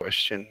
question.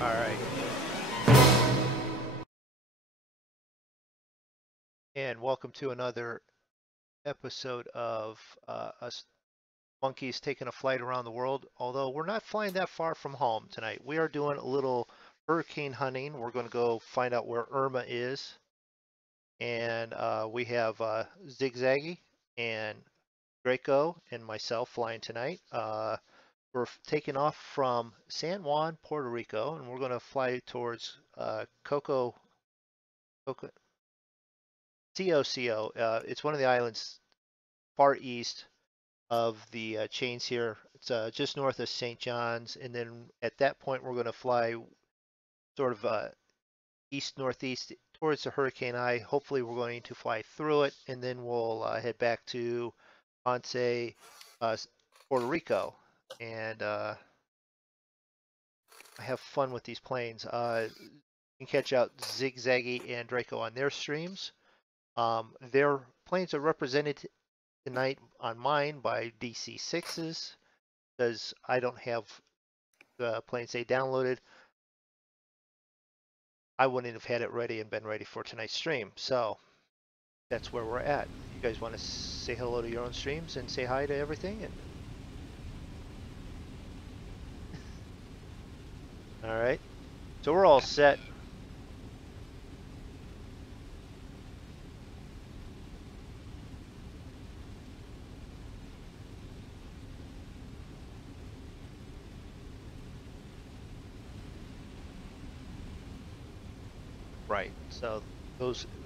All right. And welcome to another episode of us monkeys taking a flight around the world. Although we're not flying that far from home tonight. We are doing a little hurricane hunting. We're going to go find out where Irma is. And we have Zigzaggy and Draco and myself flying tonight. We're taking off from San Juan, Puerto Rico, and we're going to fly towards COCO, COCO. It's one of the islands far east of the chains here. It's just north of St. John's, and then at that point we're going to fly sort of east northeast towards the hurricane eye. Hopefully we're going to fly through it, and then we'll head back to Ponce, Puerto Rico, and have fun with these planes. You can catch out Zigzaggy and Draco on their streams. Their planes are represented tonight on mine by DC6s because I don't have the planes they downloaded. I wouldn't have had it ready and been ready for tonight's stream. So that's where we're at. You guys want to say hello to your own streams and say hi to everything? And all right. So we're all set. Right. So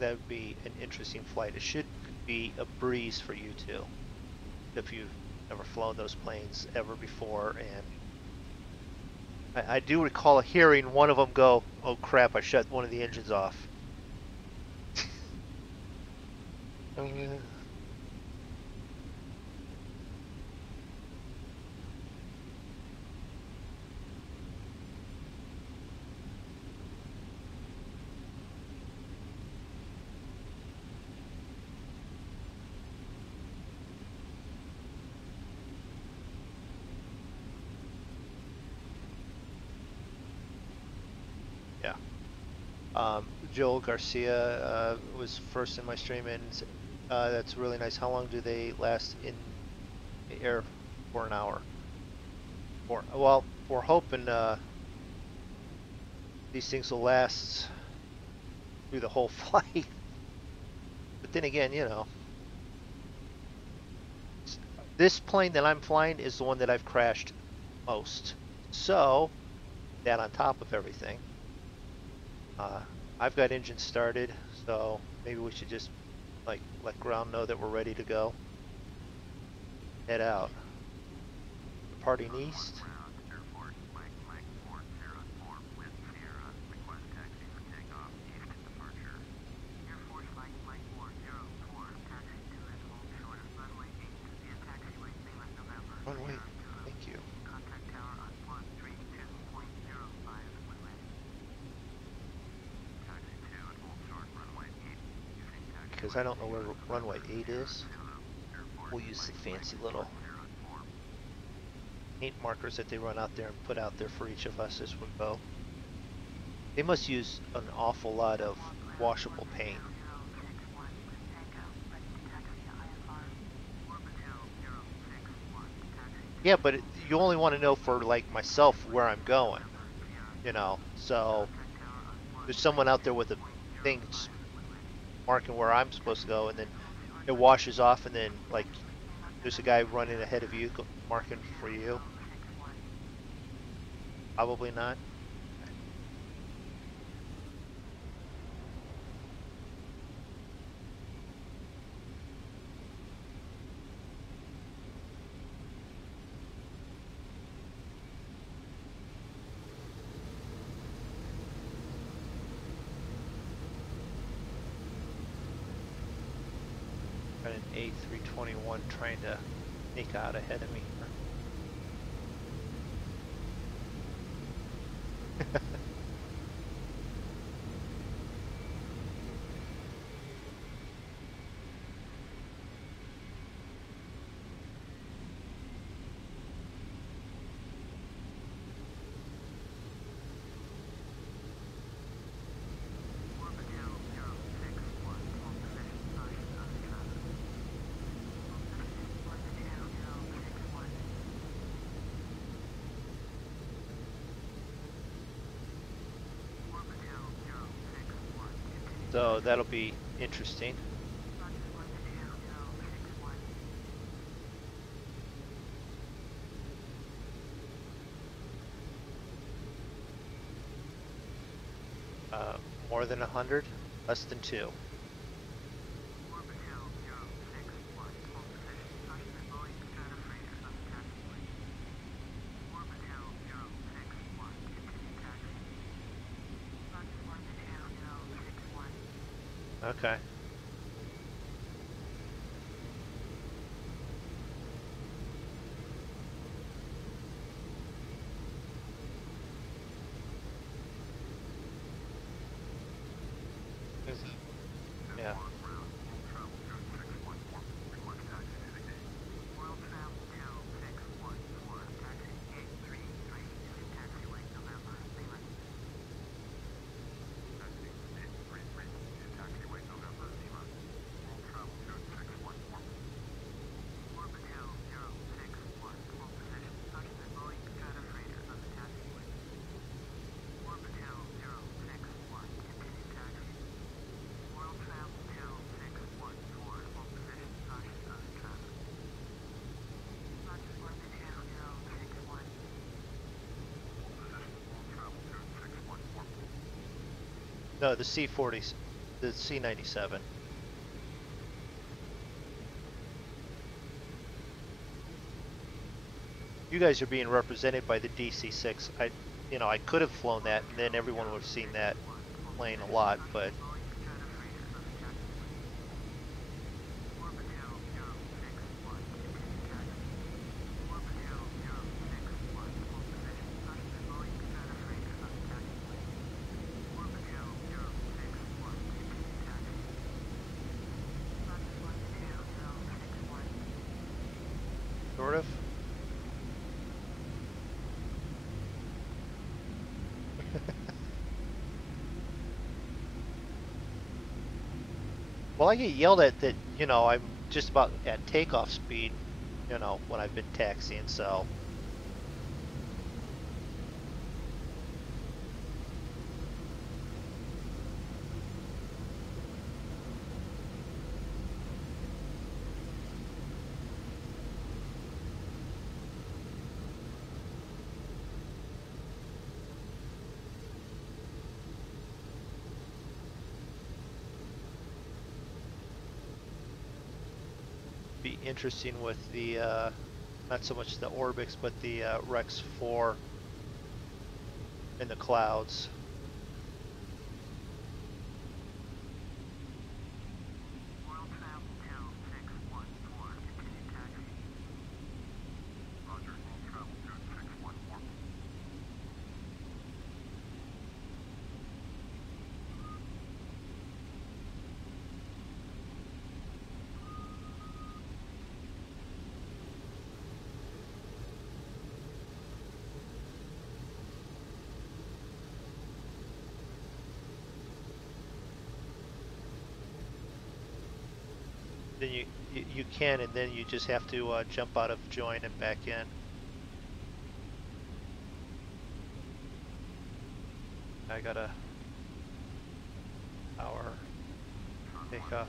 that would be an interesting flight. It should be a breeze for you too, if you've never flown those planes ever before. And I do recall hearing one of them go, "Oh crap! I shut one of the engines off." Joel Garcia was first in my stream, and that's really nice. How long do they last in the air? For an hour. Well, we're hoping these things will last through the whole flight. But then again, you know, this plane that I'm flying is the one that I've crashed most. So, that on top of everything. I've got engine started, so maybe we should just like let ground know that we're ready to go. Head out. Departing east. Runway, thank you. Because I don't know where runway 8 is, we'll use the fancy little paint markers that they run out there and put out there for each of us as we go. They must use an awful lot of washable paint. Yeah, but you only want to know for like myself where I'm going, you know, so there's someone out there with a thing marking where I'm supposed to go, and then it washes off, and then like there's a guy running ahead of you marking for you. Probably not. Got an A321 trying to sneak out ahead of me. So that'll be interesting. More than 100, less than 2. Okay. Yeah. No, the C-40s, the C-97. You guys are being represented by the DC-6. I could have flown that, and then everyone would have seen that plane a lot, but sort of. Well, I get yelled at that, I'm just about at takeoff speed, when I've been taxiing, so. Be interesting with the not so much the Orbix but the Rex 4 in the clouds. Then you can, and then you just have to jump out of join and back in. I got a hour takeoff.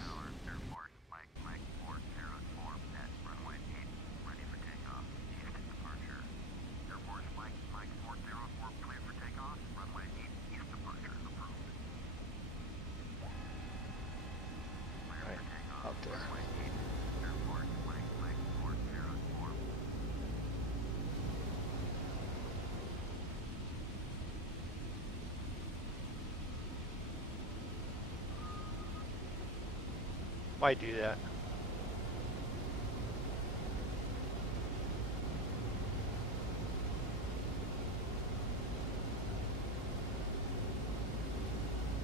Why do that?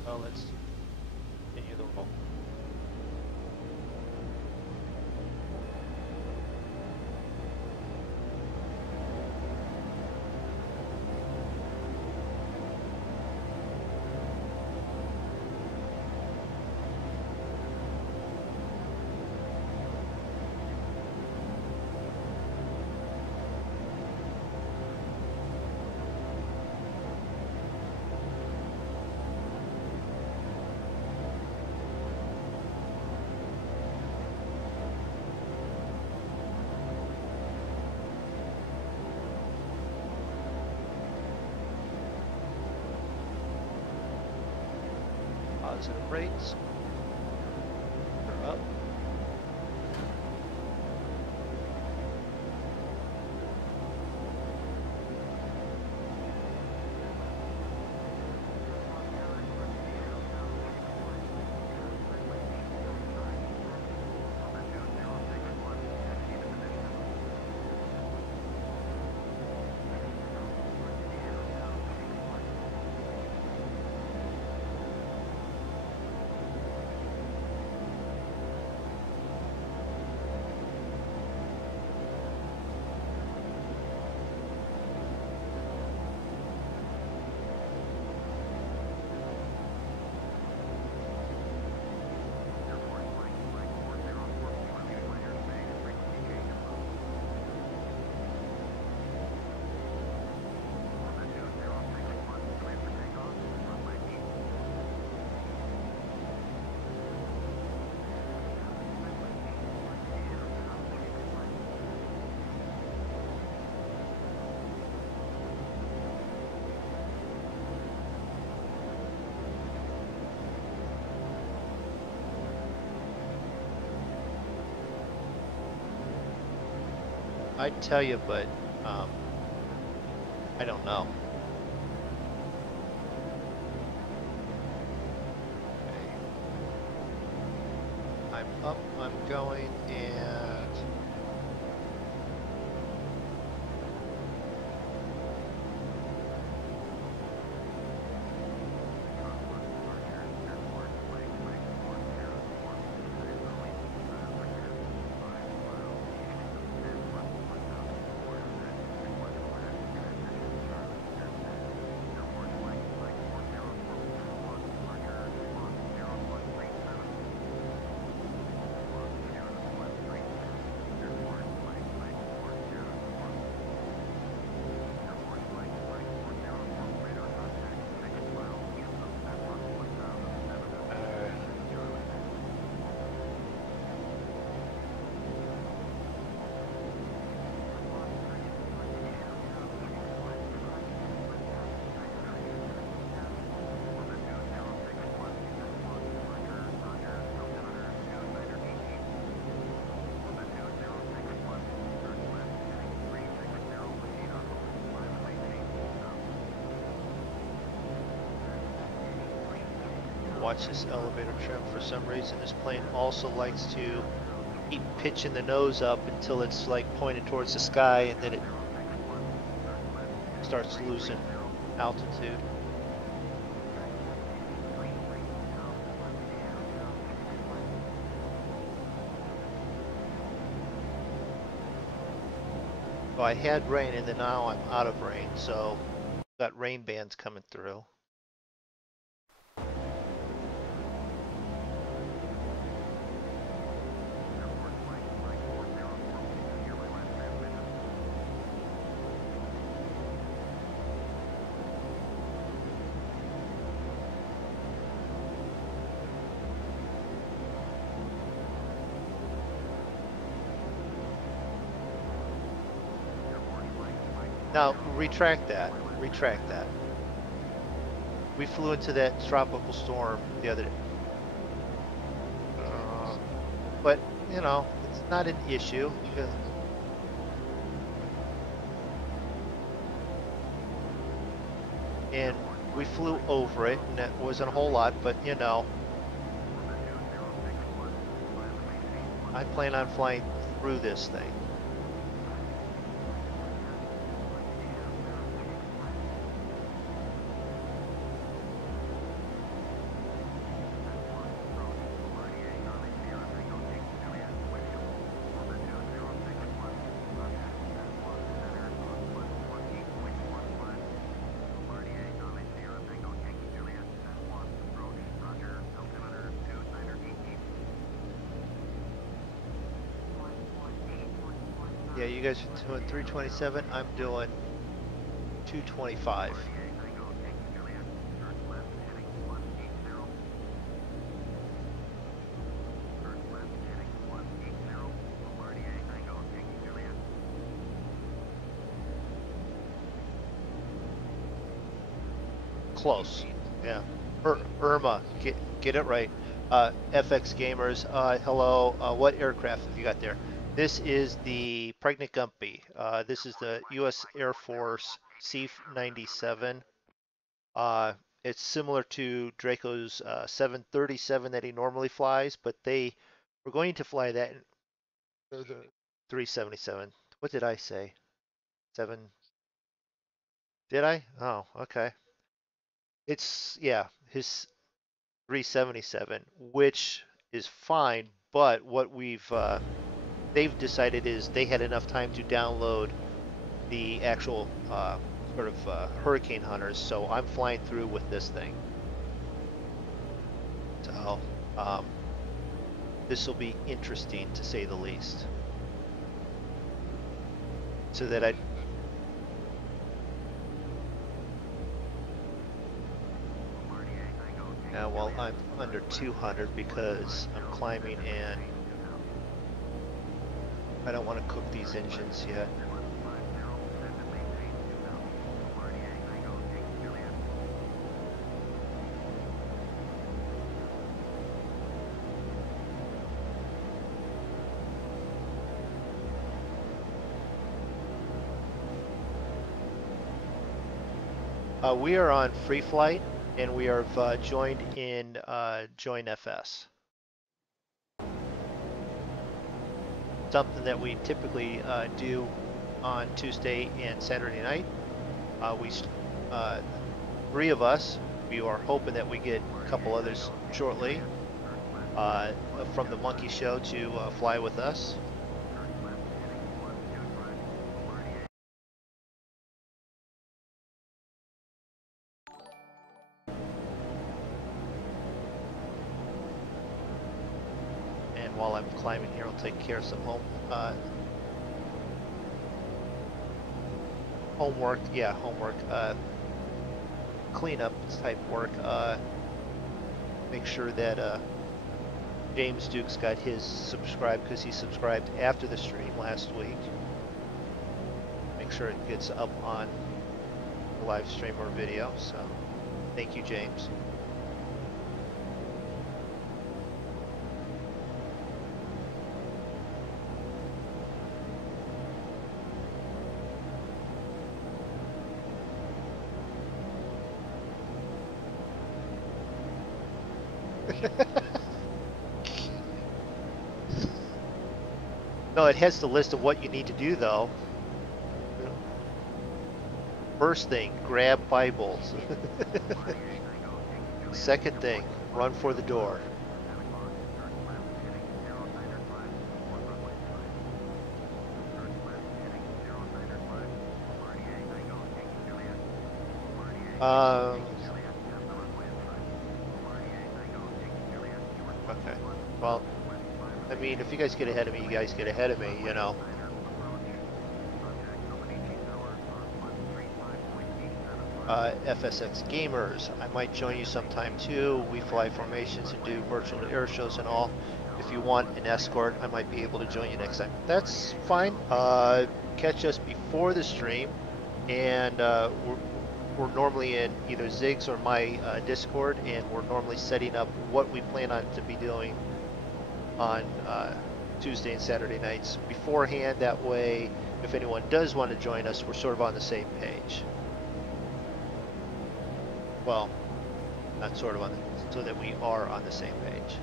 Well, let's continue the roll. positive rates. They're up. I'd tell you, but I don't know. Okay. I'm up, I'm going, and watch this elevator trim. For some reason, this plane also likes to keep pitching the nose up until it's like pointed towards the sky, and then it starts losing altitude. So I had rain, and then now I'm out of rain, so got rain bands coming through. Now, retract that. Retract that. We flew into that tropical storm the other day. But, you know, it's not an issue. And we flew over it, and it wasn't a whole lot, but, you know, I plan on flying through this thing. Yeah, you guys are doing 327. I'm doing 225. Close. Yeah. Irma, Get it right. FX gamers, hello. What aircraft have you got there? This is the Pregnant Gumpy. This is the U.S. Air Force C-97. Uh, it's similar to Draco's 737 that he normally flies, but they were going to fly that in the 377. What did I say? 7? Did I? Oh, okay. It's, yeah, his 377, which is fine, but what they've decided is they had enough time to download the actual sort of Hurricane Hunters, so I'm flying through with this thing. So this will be interesting to say the least. So that I now, well, I'm under 200 because I'm climbing and I don't want to cook these engines yet. We are on free flight and we are joined in Join FS. Something that we typically do on Tuesday and Saturday night. Three of us, we are hoping that we get a couple others shortly from the Monkey Show to fly with us. And while I'm climbing here, I'll take care of some homework. Yeah, homework. Cleanup type work. Make sure that James Duke's got his subscribed because he subscribed after the stream last week. Make sure it gets up on the live stream or video. So, thank you, James. No, it has the list of what you need to do, though. First thing, grab Bibles. Second thing, run for the door. Okay, well, I mean, if you guys get ahead of me, you guys get ahead of me, you know. FSX gamers, I might join you sometime too. We fly formations and do virtual air shows and all. If you want an escort, I might be able to join you next time. That's fine. Catch us before the stream, and we're normally in either Zig's or my Discord, and we're normally setting up what we plan on to be doing on Tuesday and Saturday nights beforehand. That way, if anyone does want to join us, we're sort of on the same page. Well, not sort of on the, so that we are on the same page.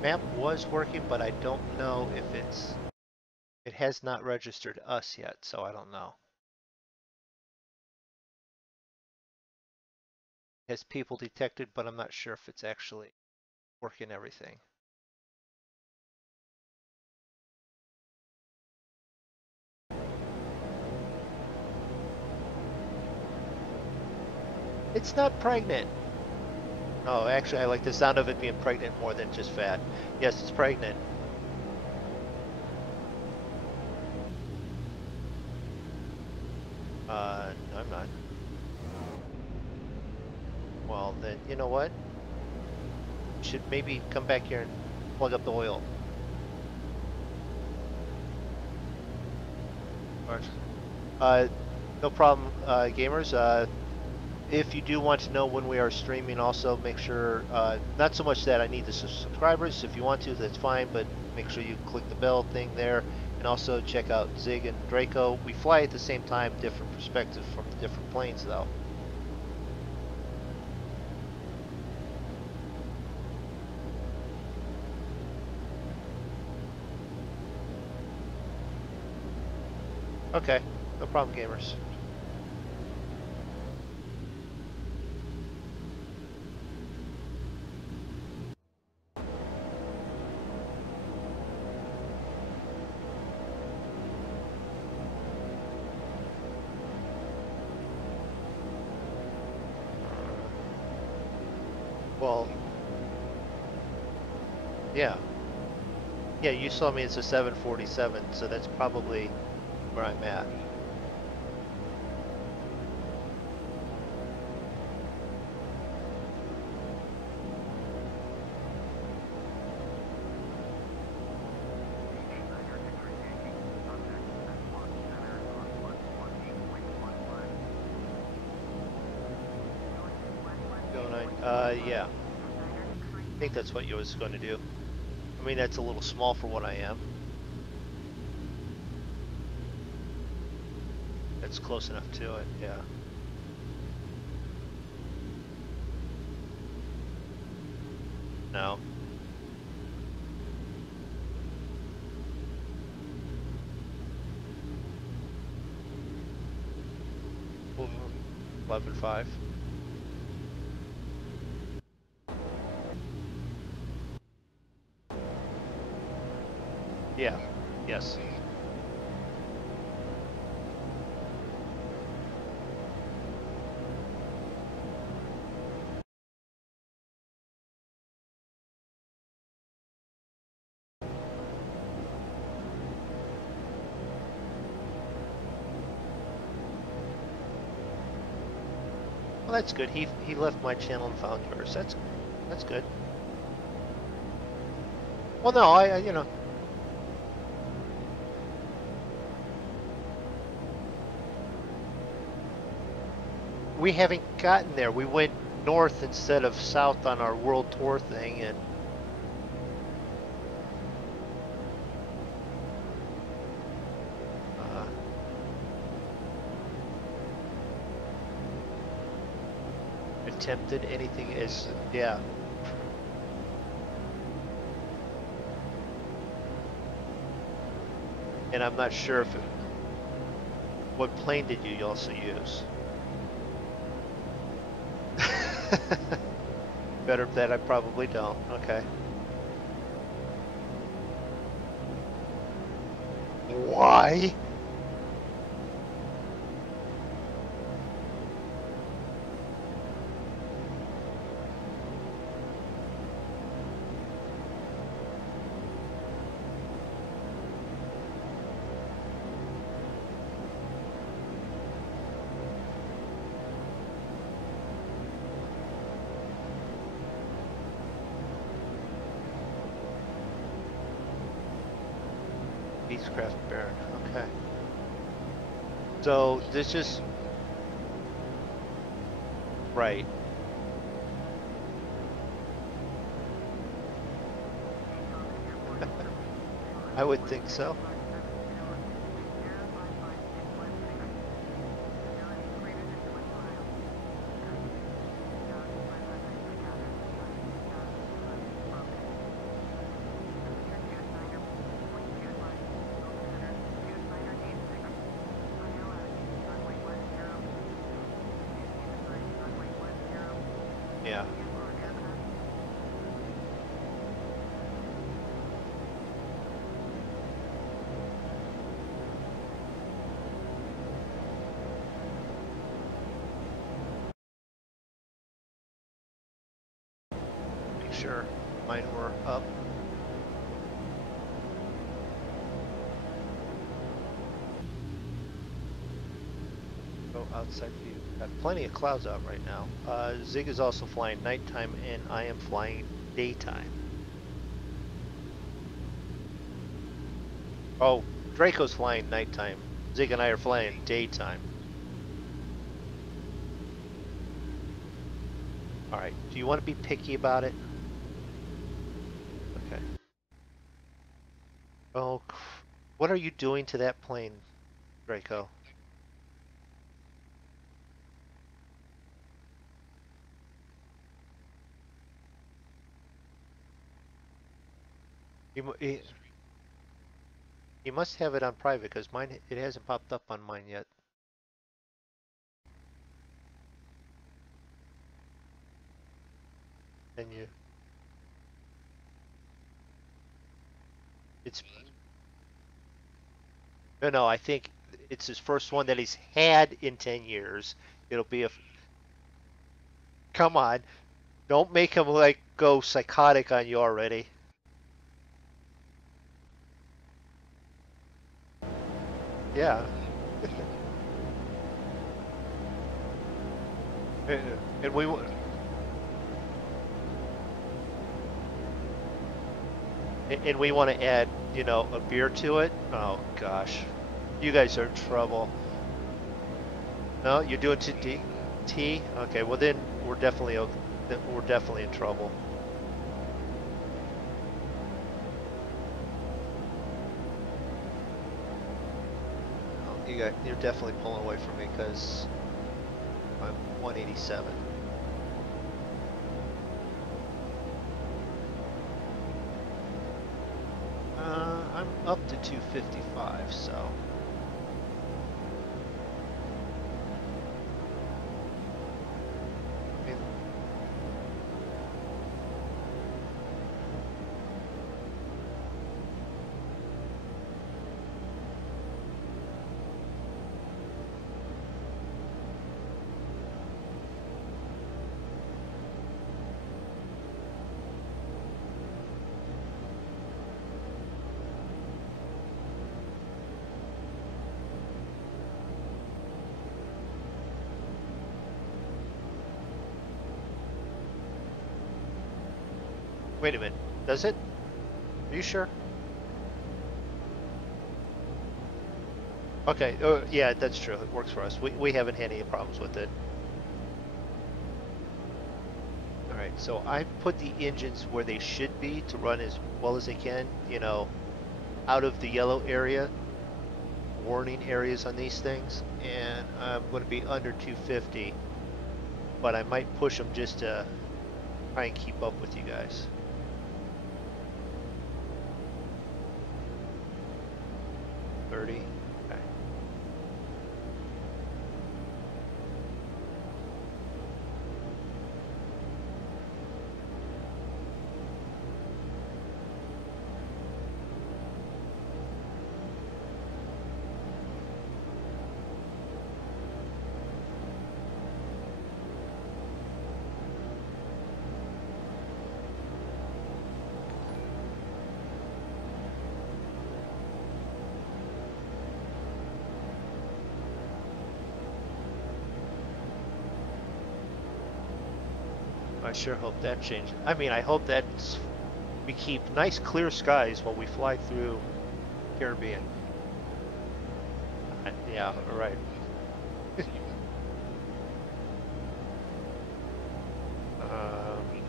Map was working, but I don't know if it has not registered us yet, so I don't know. It has people detected, but I'm not sure if it's actually working everything. It's not pregnant. Oh, actually, I like the sound of it being pregnant more than just fat. Yes, it's pregnant. No, I'm not. Well, then, you know what? should maybe come back here and plug up the oil. No problem, gamers. If you do want to know when we are streaming, also make sure, not so much that I need the subscribers. If you want to, that's fine, but make sure you click the bell thing there. And also check out Zig and Draco. We fly at the same time, different perspectives from the different planes, though. Okay, no problem, gamers. Well, yeah. Yeah, you saw me as a 747, so that's probably where I'm at. Yeah. I think that's what you was going to do. I mean, that's a little small for what I am. That's close enough to it, yeah. No. Ooh, 11.5. Yeah, yes. Well, that's good. He left my channel and found yours. That's good. Well, no, I you know. We haven't gotten there. We went north instead of south on our world tour thing, and attempted anything is, yeah. And I'm not sure if what plane did you also use? Better bet I probably don't. Okay. Why? Beechcraft Baron. Okay. So this is right. I would think so. Yeah. Make sure mine were up. Go outside view. Got plenty of clouds out right now. Zig is also flying nighttime, and I am flying Daytime. Oh, Draco's flying nighttime. Zig and I are flying daytime. All right. Do you want to be picky about it? Okay. Oh, what are you doing to that plane, Draco? You must have it on private because mine it hasn't popped up on mine yet. And you, it's no. I think it's his first one that he's had in 10 years. It'll be a. Come on, don't make him like go psychotic on you already. Yeah. And we want to add, a beer to it. Oh gosh, you guys are in trouble. No, you're doing tea. Okay, well then we're definitely in trouble. Oh, you're definitely pulling away from me because I'm 187. I'm up to 255, so. Wait a minute. Does it? Are you sure? Okay. Yeah, that's true. It works for us. We haven't had any problems with it. All right. So I put the engines where they should be to run as well as they can. Out of the yellow area, warning areas on these things, and I'm going to be under 250, but I might push them just to try and keep up with you guys. 30. Okay. I sure hope that changes. I mean, I hope that we keep nice clear skies while we fly through Caribbean. Yeah, right. um,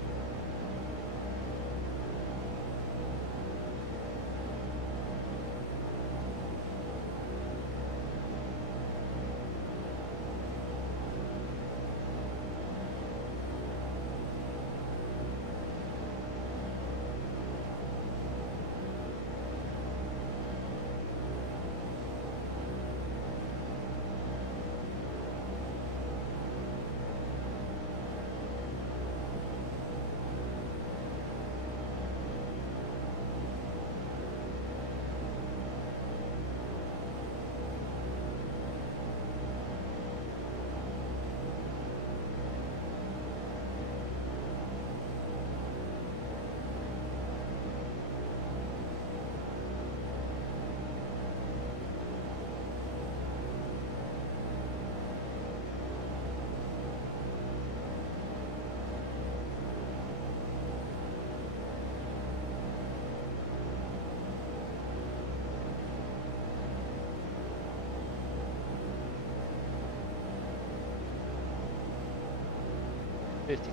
52,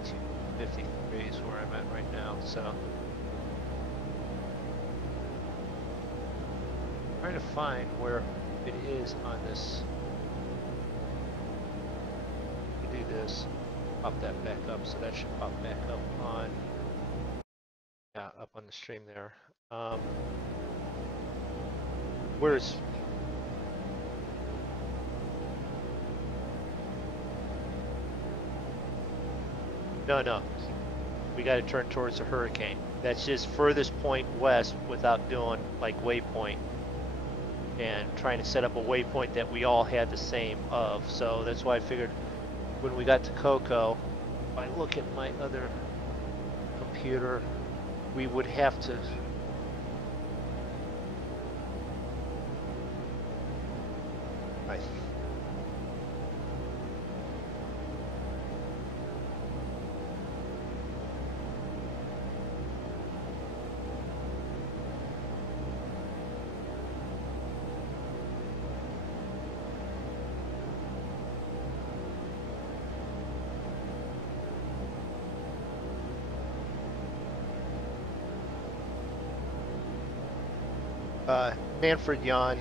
53 is where I'm at right now, so. Trying to find where it is on this. Do this, pop that back up, so that should pop back up on, yeah, up on the stream there. Where's, no, we got to turn towards the hurricane. That's just furthest point west without doing like waypoint and trying to set up a waypoint that we all had the same of. So that's why I figured when we got to COCO, if I look at my other computer, we would have to Manfred Jan.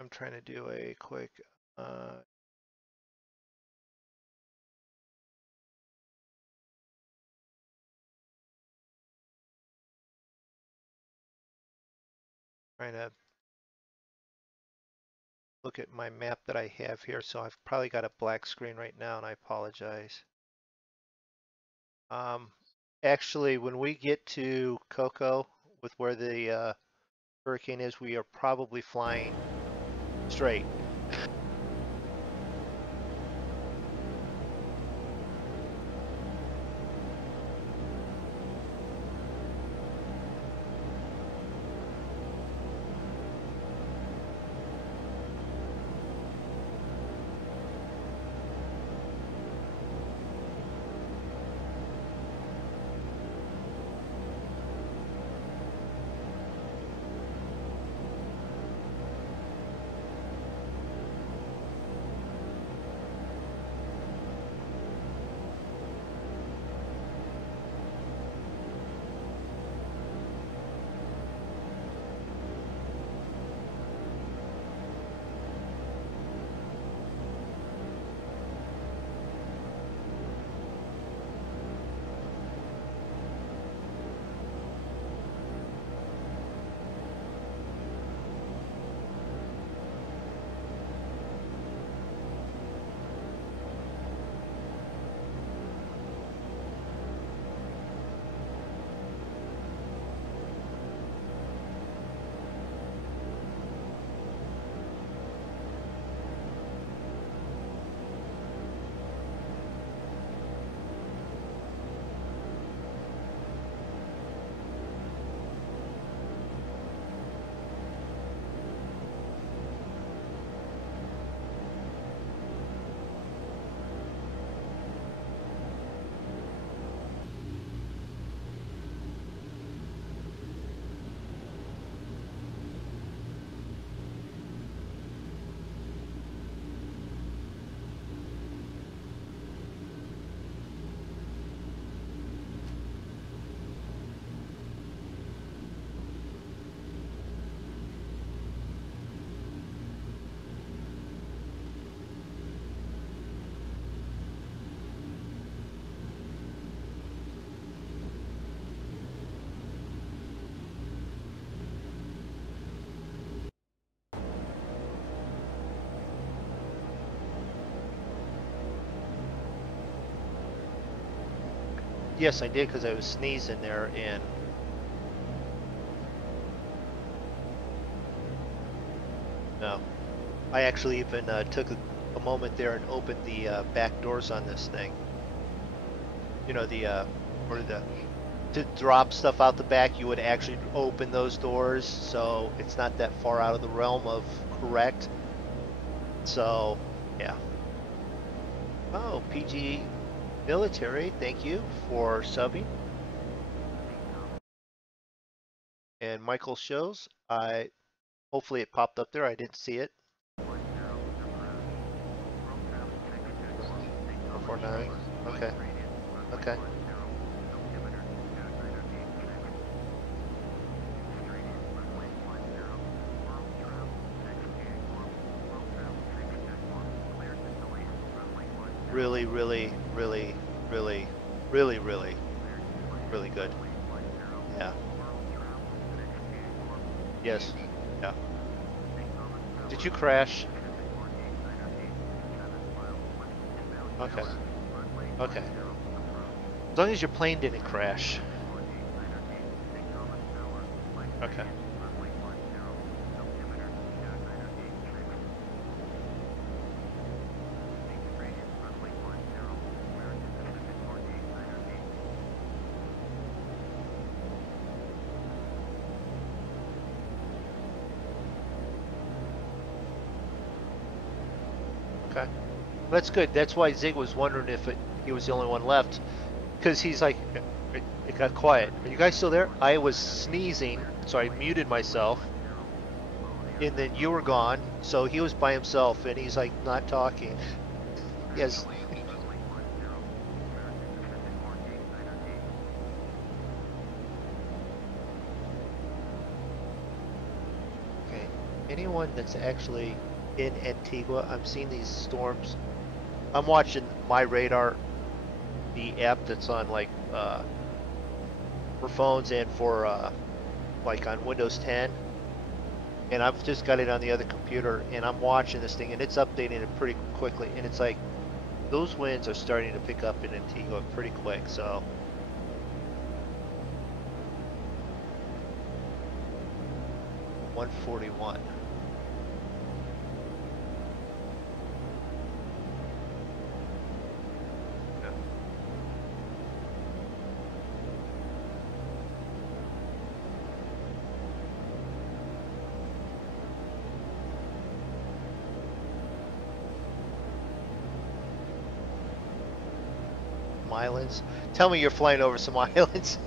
I'm trying to do a quick trying to look at my map that I have here. So I've probably got a black screen right now, and I apologize. Actually, when we get to COCO with where the hurricane is, we are probably flying straight. Yes, I did because I was sneezing there, and no, I actually even took a moment there and opened the back doors on this thing. You know, or the to drop stuff out the back, you would actually open those doors, so it's not that far out of the realm of correct. So, yeah. Oh, PG Military, thank you for subbing. And Michael shows, Hopefully it popped up there. I didn't see it. 449. Okay. Okay. Really, really, really, really, really, really, really good. Yeah. Yes. Yeah. Did you crash? Okay. Okay. As long as your plane didn't crash. Okay. Okay. That's good. That's why Zig was wondering if he was the only one left. Because he's like, it got quiet. Are you guys still there? I was sneezing, so I muted myself. And then you were gone, so he was by himself, and he's like not talking. Yes. Okay. Anyone that's actually in Antigua, I'm seeing these storms. I'm watching my radar, the app that's on like for phones and for like on Windows 10, and I've just got it on the other computer, and I'm watching this thing, and it's updating it pretty quickly, and it's like those winds are starting to pick up in Antigua pretty quick. So 141. Islands. Tell me you're flying over some islands.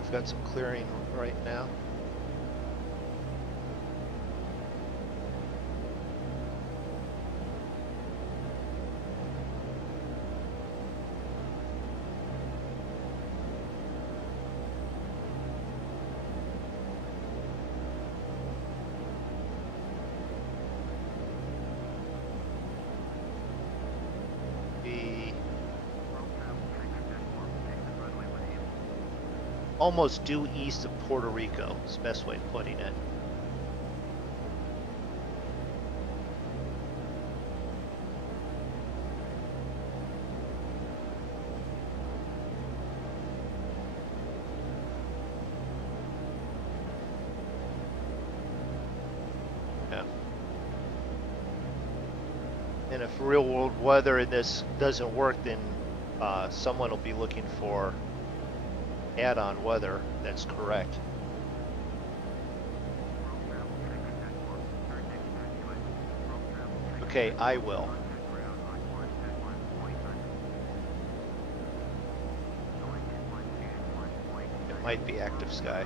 I've got some clearing right now. Almost due east of Puerto Rico is the best way of putting it. Yeah. And if real world weather in this doesn't work, then someone will be looking for add-on weather. That's correct. Okay, I will. It might be active sky.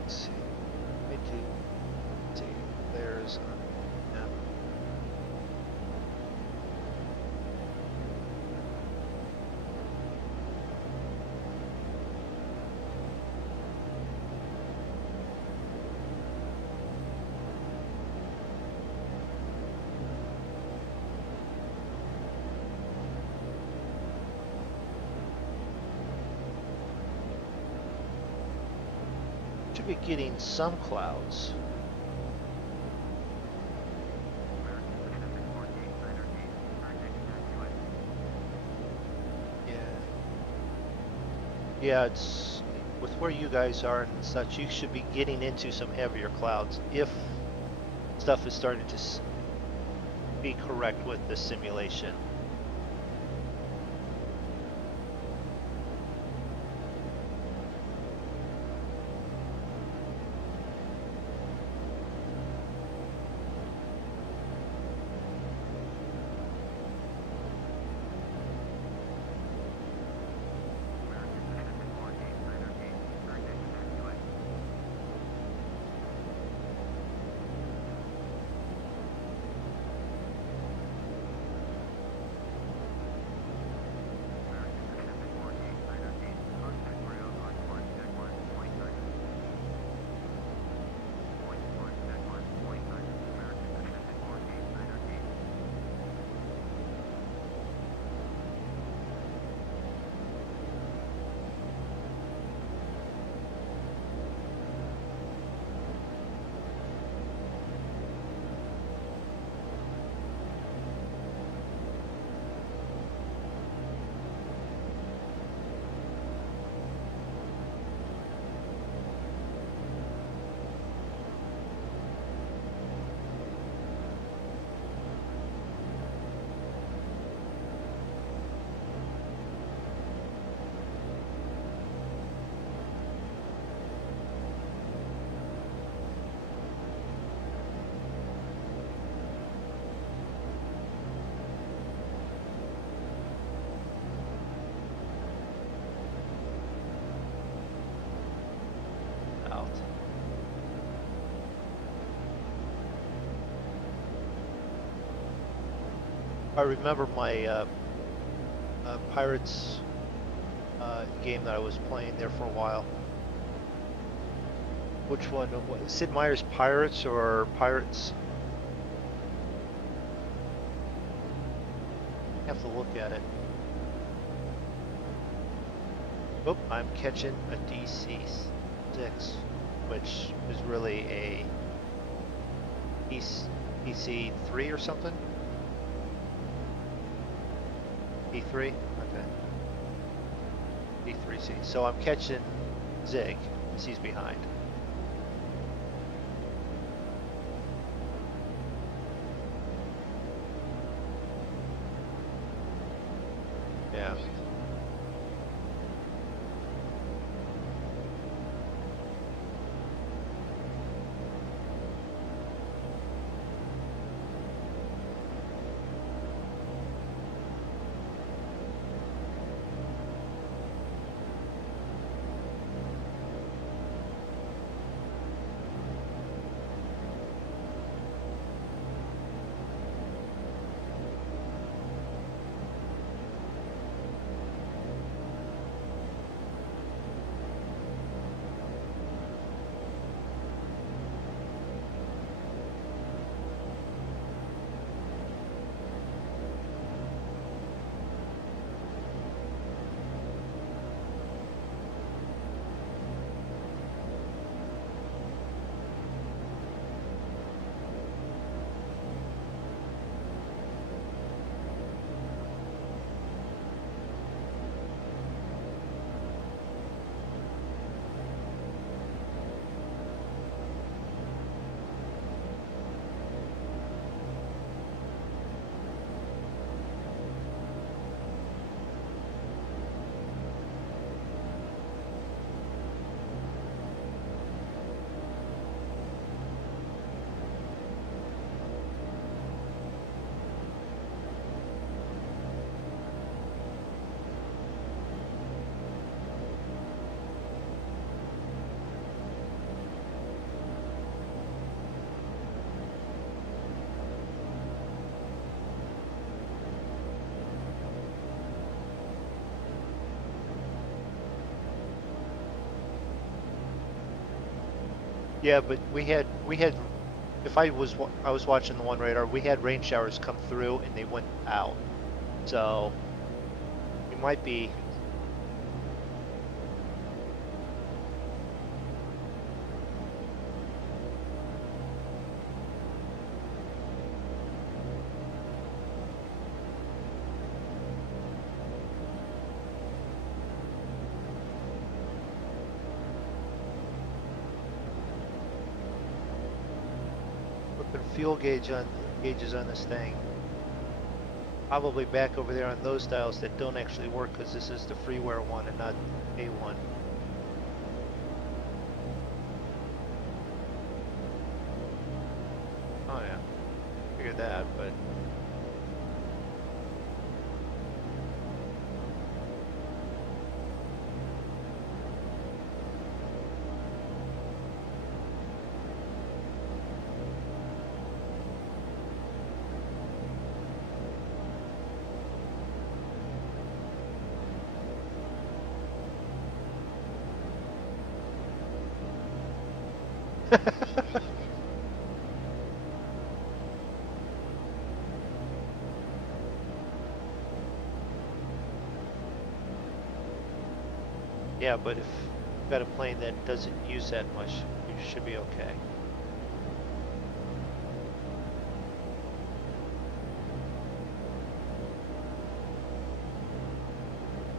Let's see. I do. Let's see. There's. Yeah. Should be getting some clouds. Yeah, it's with where you guys are and such, you should be getting into some heavier clouds if stuff is starting to be correct with the simulation. I remember my Pirates game that I was playing there for a while. Which one? Sid Meier's Pirates or Pirates? I have to look at it. Oh, I'm catching a DC-6, which is really a PC-3 or something? E3? Okay. E3C. So I'm catching Zig as he's behind. Yeah. Yeah, but we had if I was watching the one radar, we had rain showers come through and they went out. So we might be putting fuel gauges on this thing. Probably back over there on those dials that don't actually work because this is the freeware one and not A1. Oh yeah, figured that, but yeah, but if you've got a plane that doesn't use that much, you should be okay.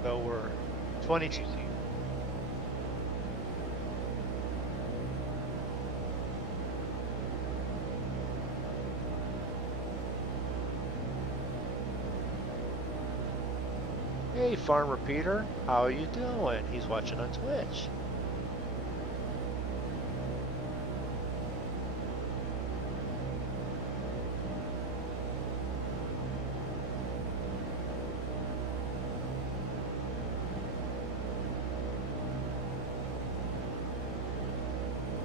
So we're 22. Hey, Farmer Peter, how are you doing? He's watching on Twitch.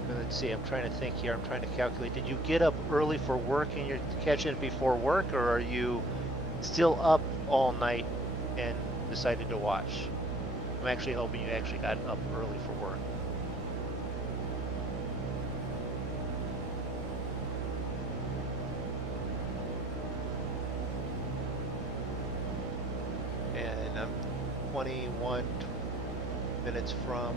Let's see, I'm trying to think here. I'm trying to calculate. Did you get up early for work and you're catching it before work, or are you still up all night and decided to watch. I'm actually hoping you actually got up early for work. And I'm 21 minutes from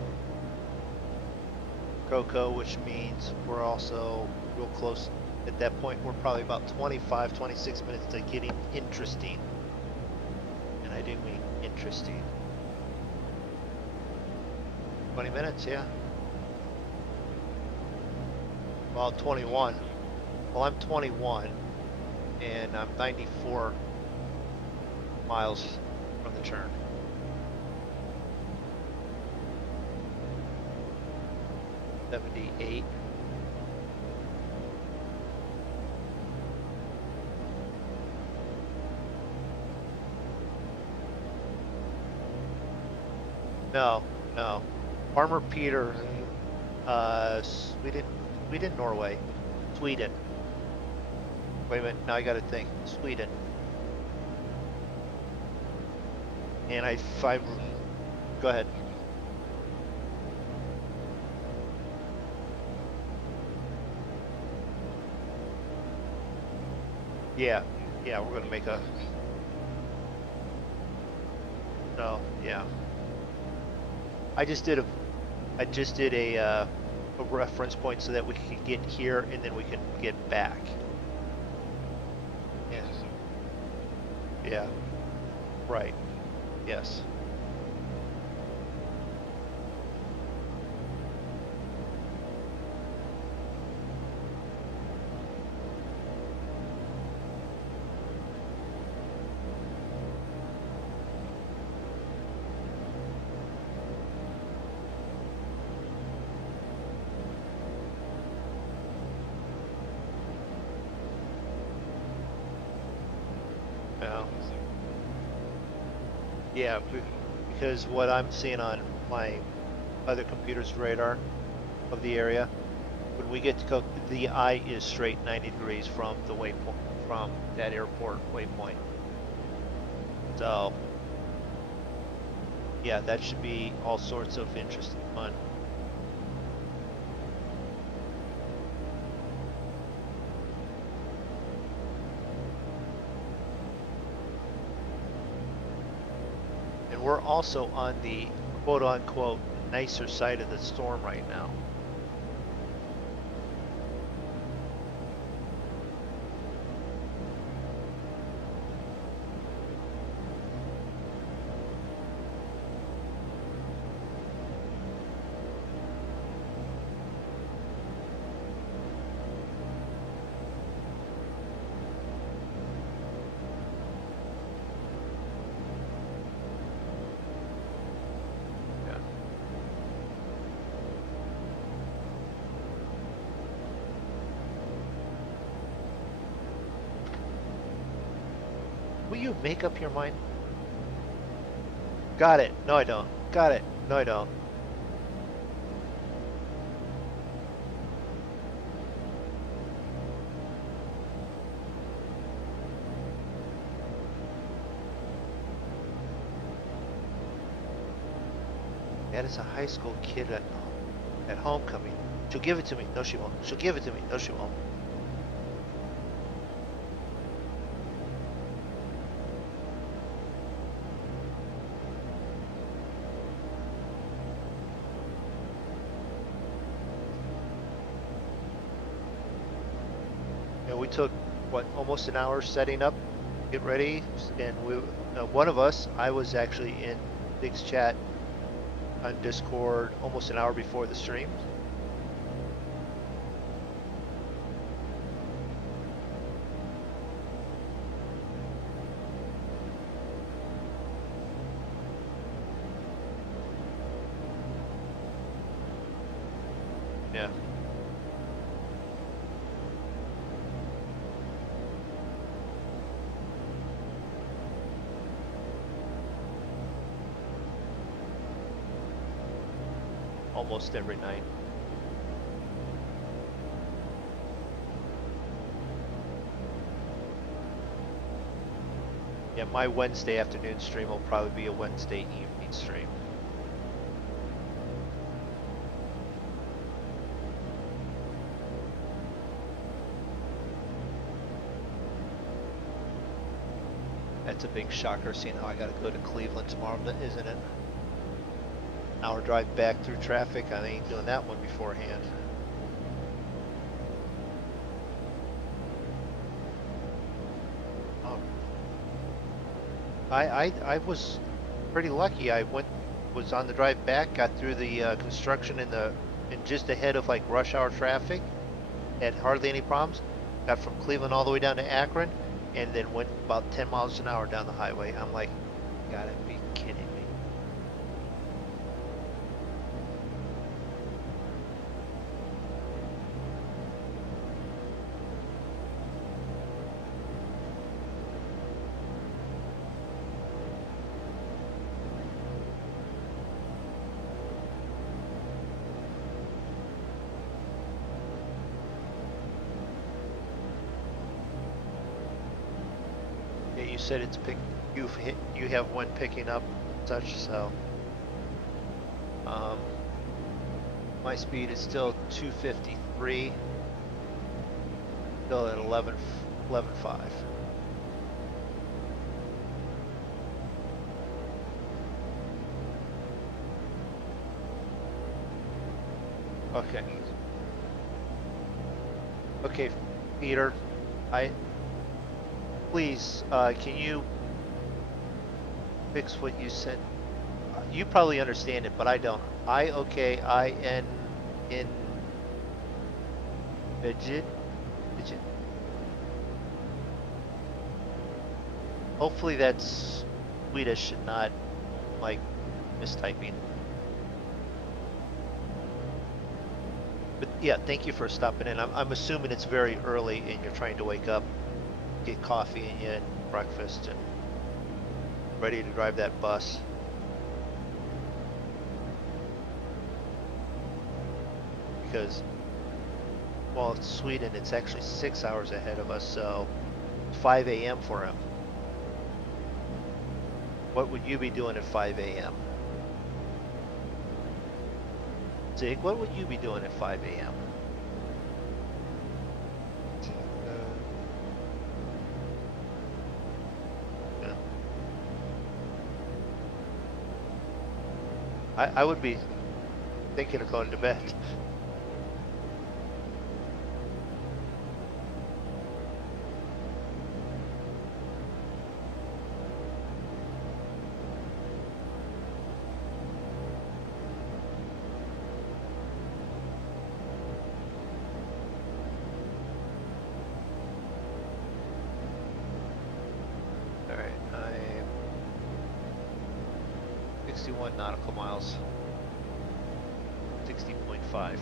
COCO, which means we're also real close. At that point, we're probably about 25, 26 minutes to getting interesting. And I do mean interesting. 20 minutes, yeah. Well, 21. Well, I'm 21, and I'm 94 miles from the turn. $78. No, no. Farmer Peter, Sweden, Norway, Sweden. Wait a minute, now I gotta think. Sweden. And go ahead. Yeah, yeah, we're gonna make a, no, yeah. I just did a reference point so that we could get here and then we can get back. Yeah. Yeah. Right. Yes. Yeah, because what I'm seeing on my other computer's radar of the area, when we get to go, the eye is straight 90 degrees from the waypoint, from that airport waypoint. So, yeah, that should be all sorts of interesting fun. We're also on the quote-unquote nicer side of the storm right now. Will you make up your mind? Got it. No, I don't. Got it. No, I don't. That is a high school kid at homecoming. She'll give it to me. No, she won't. She'll give it to me. No, she won't. We took what, almost an hour setting up, get ready, and one of us, I was actually in Dig's chat on Discord almost an hour before the stream. Yeah. Almost every night. Yeah, my Wednesday afternoon stream will probably be a Wednesday evening stream. That's a big shocker, seeing how I got to go to Cleveland tomorrow, isn't it? Hour drive back through traffic. I ain't doing that one beforehand. Oh. I was pretty lucky. I was on the drive back, got through the construction in just ahead of like rush hour traffic. Had hardly any problems. Got from Cleveland all the way down to Akron, and then went about 10 miles an hour down the highway. I'm like, gotta be kidding me. Yeah, you said it's you have one picking up such, so my speed is still 253, still at 11.5. Okay. Okay, Peter, please, can you fix what you said? You probably understand it, but I don't. I-N Vigid? Vigid? Hopefully that's Swedish and not, like, mistyping. But yeah, thank you for stopping in. I'm assuming it's very early and you're trying to wake up, get coffee in you and breakfast and ready to drive that bus. Because, well, it's Sweden, it's actually 6 hours ahead of us, so 5 a.m. for him. What would you be doing at 5 a.m.? Zig, what would you be doing at 5 a.m.? I would be thinking of going to bed. All right, I'm 61 nautical miles. 60.5.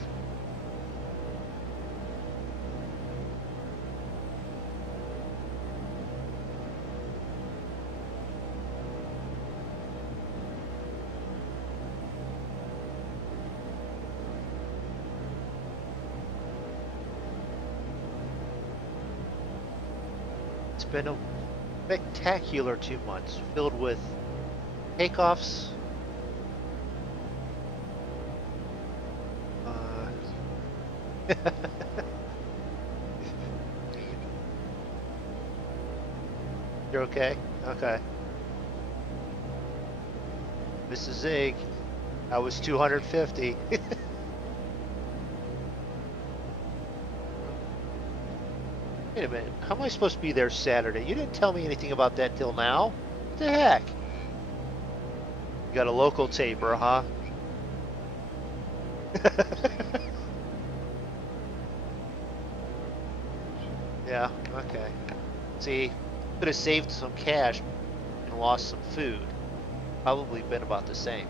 It's been a spectacular 2 months filled with takeoffs, You're okay? Okay. Mrs. Zig, I was 250. Wait a minute, how am I supposed to be there Saturday? You didn't tell me anything about that till now. What the heck? You got a local taper, huh? Yeah, okay. See, could have saved some cash and lost some food. Probably been about the same.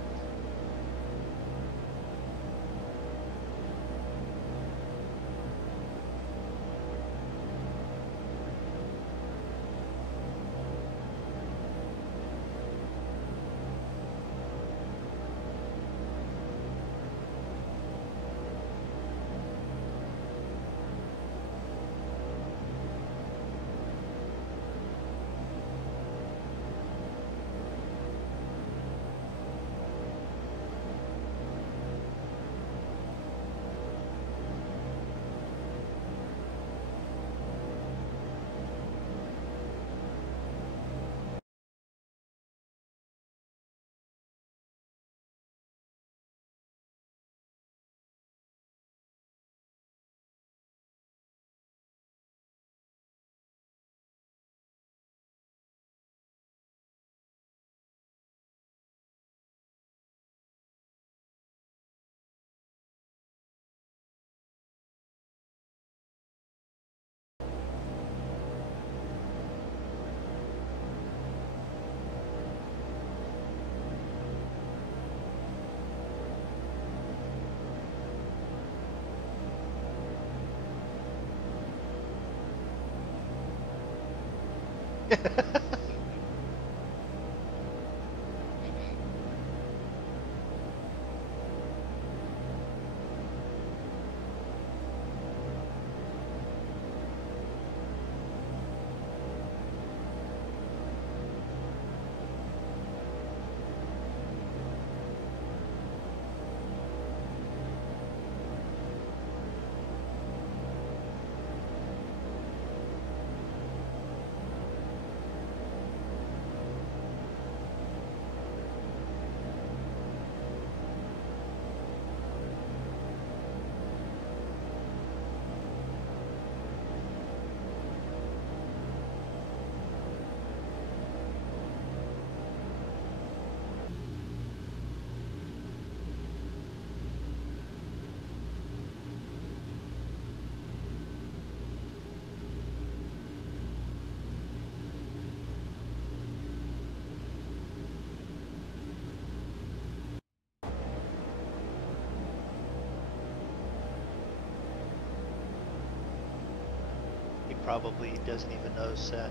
He probably doesn't even notice that.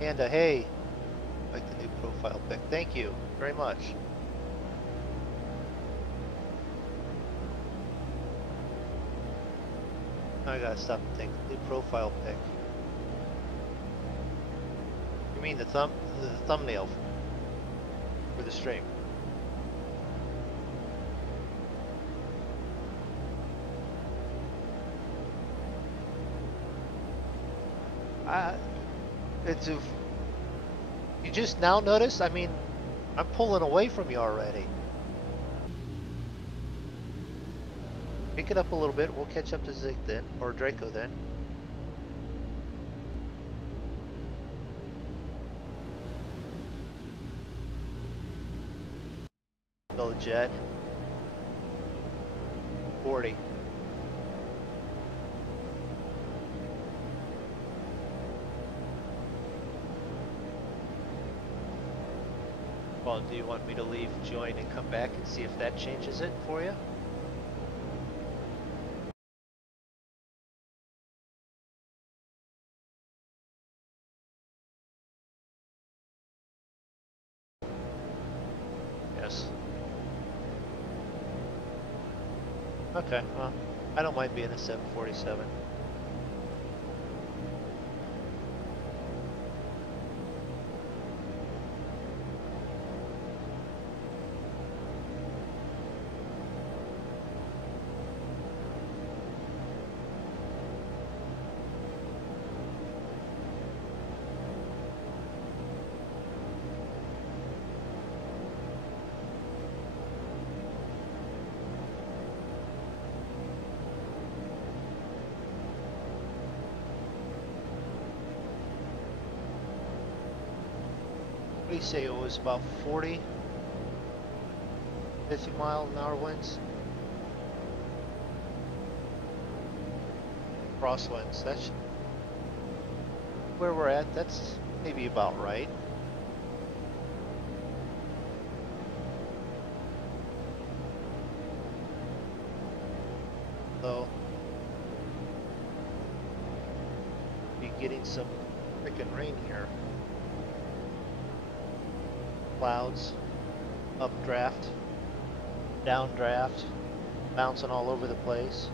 And hey, like the new profile pic. Thank you very much. I gotta stop and think. New profile pic. You mean the thumbnail for the stream? It's if you just now notice. I mean, I'm pulling away from you already. Pick it up a little bit. We'll catch up to Zig then, or Draco then. Go jet. 40. Well, do you want me to leave, join, and come back and see if that changes it for you? Yes. Okay, well, I don't mind being a 747. What do you say, it was about 40, 50 mile an hour winds? Crosswinds, that's where we're at. That's maybe about right. Though, be getting some freaking rain here. Clouds, updraft, downdraft, bouncing all over the place.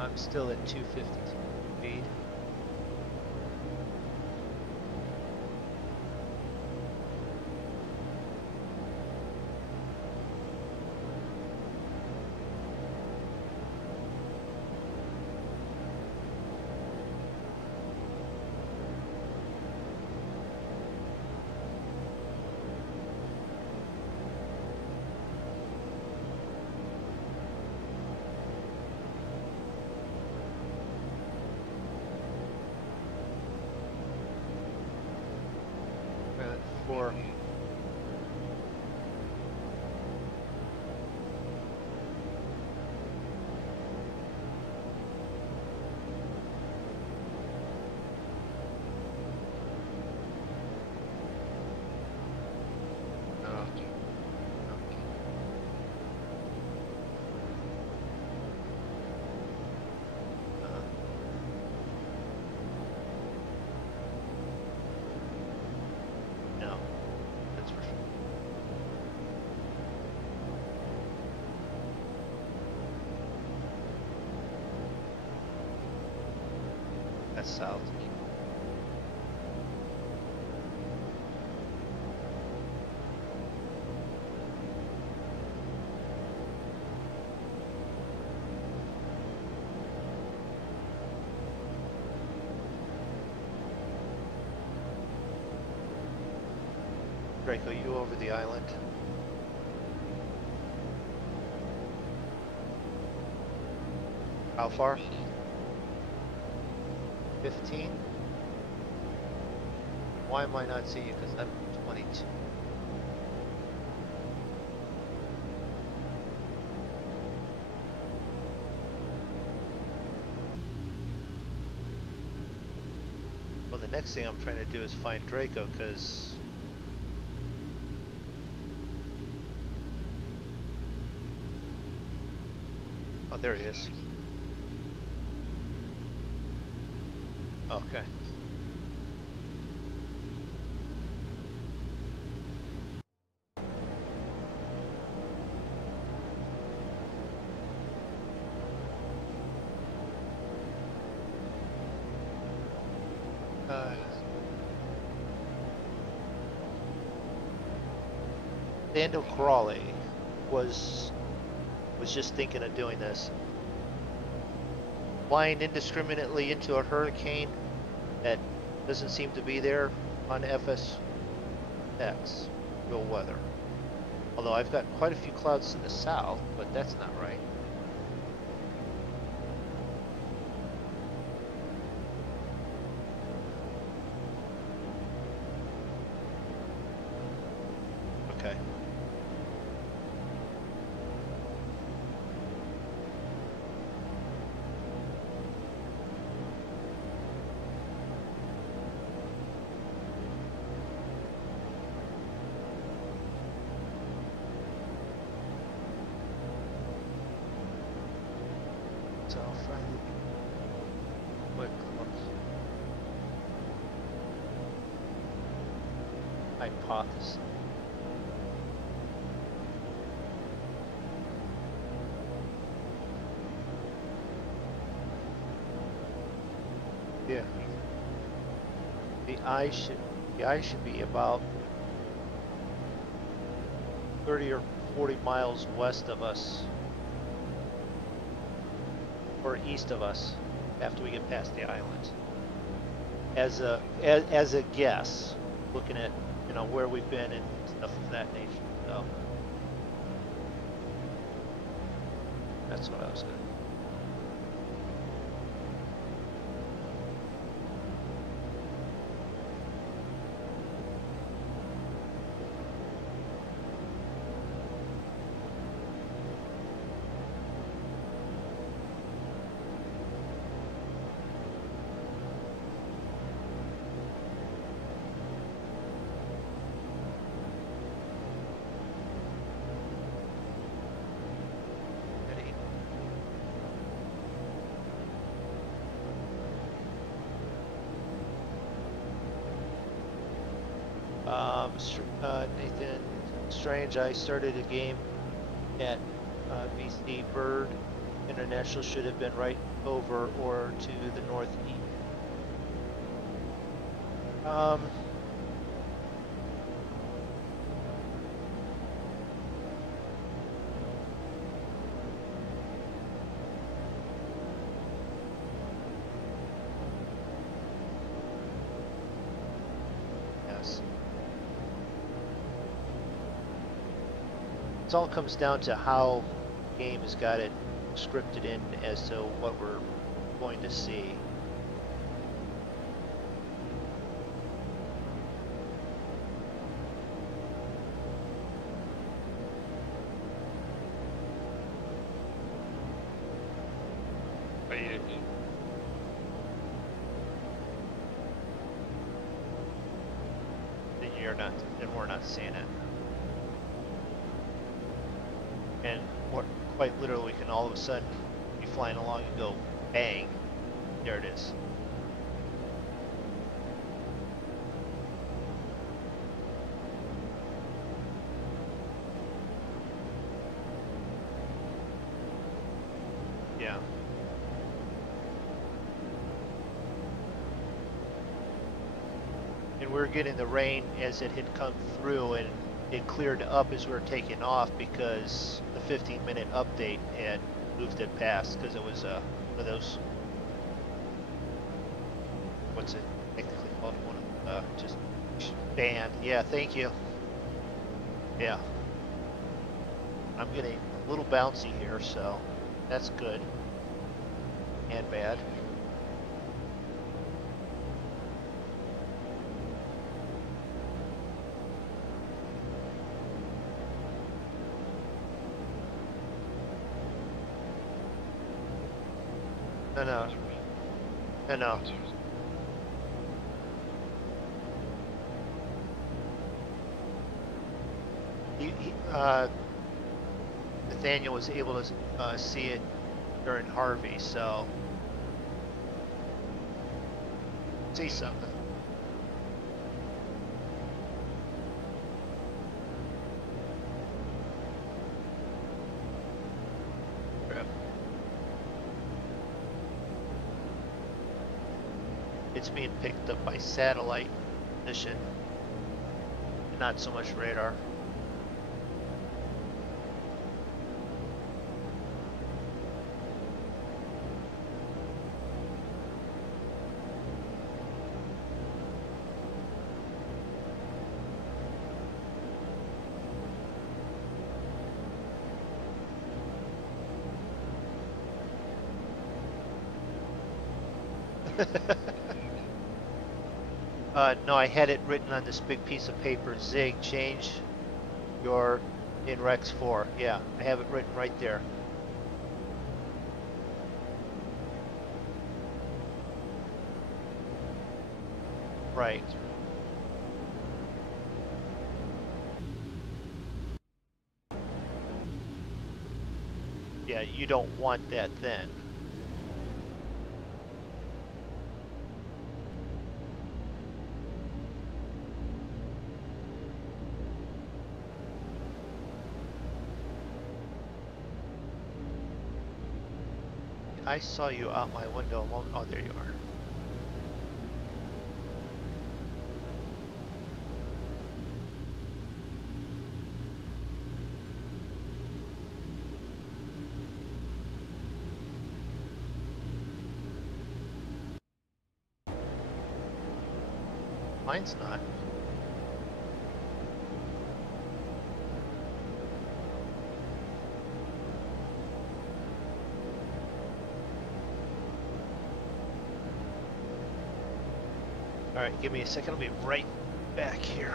I'm still at 250 speed. 4. That's south. Draco, you over the island? How far? 15? Why am I not seeing you? Because I'm 22. Well, the next thing I'm trying to do is find Draco, because oh, there he is. Okay. Daniel Crawley was just thinking of doing this. Flying indiscriminately into a hurricane that doesn't seem to be there on FSX, real weather. Although I've got quite a few clouds to the south, but that's not right. Okay. So friendly. Quick close. Hypothesis. Yeah. The eye should be about 30 or 40 miles west of us, or east of us, after we get past the island. As a guess, looking at where we've been and stuff of that nature. So that's what I was going to. Nathan Strange, I started a game at VC Bird International, should have been right over or to the northeast. It all comes down to how the game has got it scripted in as to what we're going to see. you. Then you're not. Then we're not seeing it. And quite literally, we can all of a sudden be flying along and go bang. There it is. Yeah. And we're getting the rain as it had come through, and it cleared up as we were taking off because the 15-minute update had moved it past because it was one of those, what's it technically called? One of just banned. Yeah, thank you. Yeah. I'm getting a little bouncy here, so that's good and bad. No. Nathaniel was able to see it during Harvey, so say something. It's being picked up by satellite mission, not so much radar. No, I had it written on this big piece of paper. Zig, change your in Rex 4. Yeah, I have it written right there. Right. Yeah, you don't want that then. I saw you out my window a moment. Oh, there you are. Mine's not. All right, give me a second. I'll be right back here.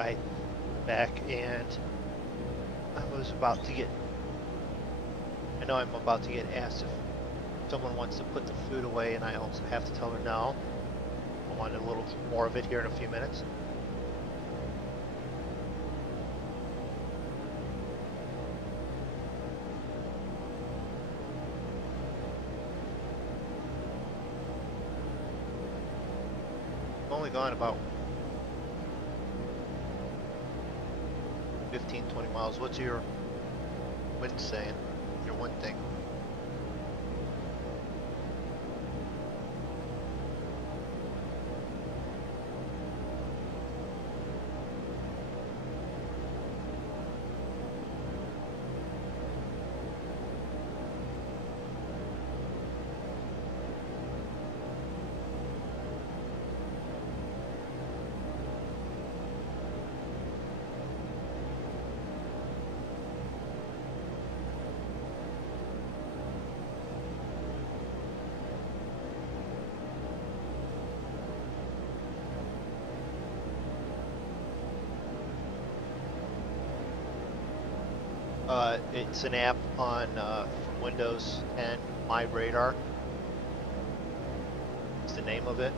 I back and I know I'm about to get asked if someone wants to put the food away, and I also have to tell her no. I want a little more of it here in a few minutes. I've only gone about 15, 20 miles. What's your wind saying? Your wind thing? It's an app on from Windows 10, My Radar is the name of it.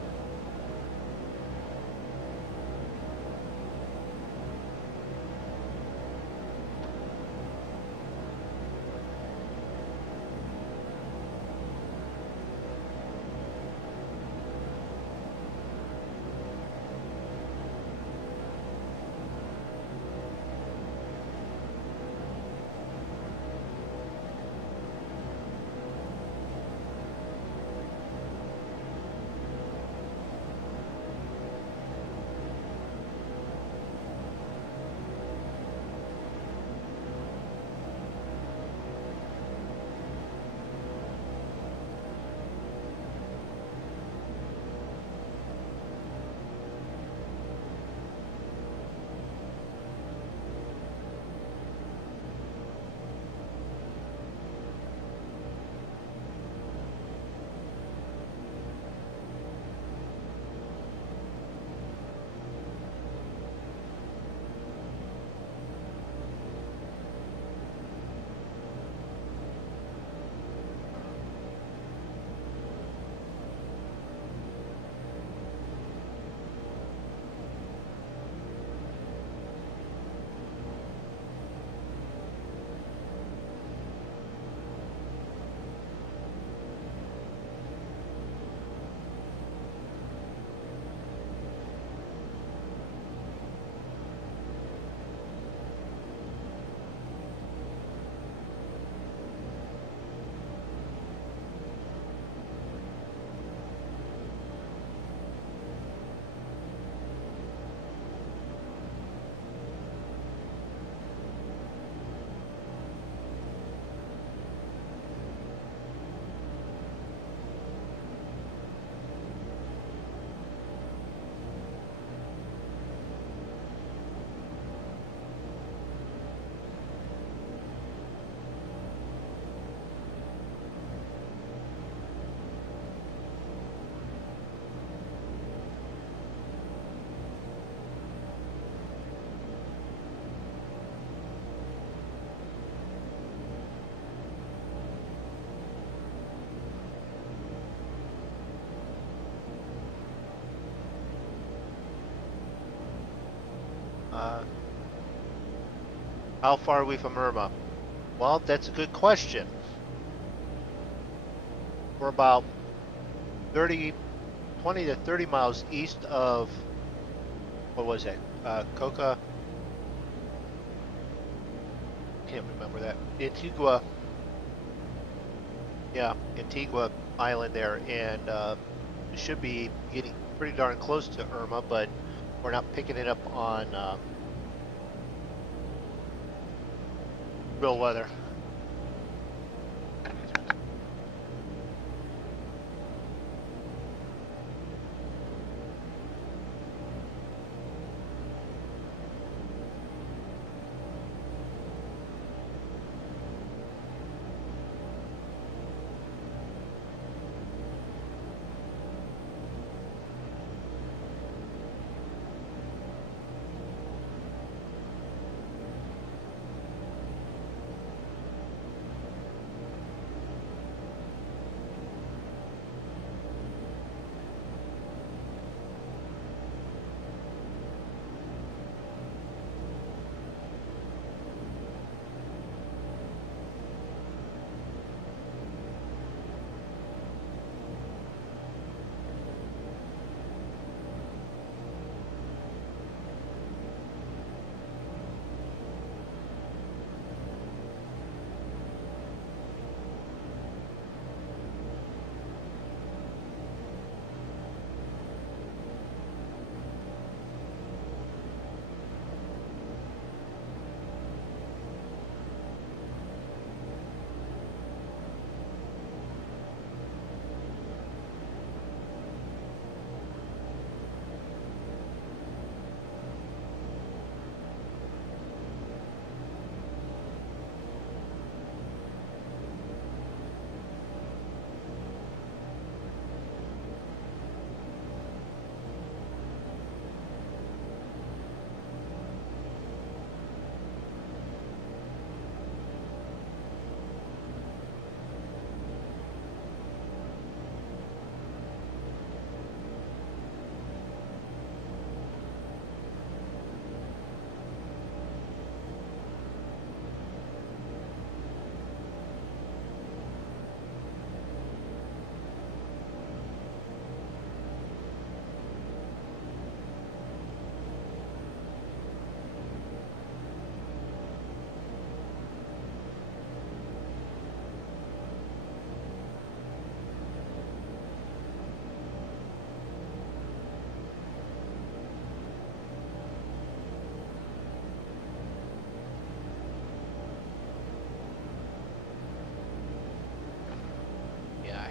How far are we from Irma? Well, that's a good question. We're about 20 to 30 miles east of, what was it? Coca, can't remember that. Antigua, yeah, Antigua Island there, and we should be getting pretty darn close to Irma, but we're not picking it up on real weather.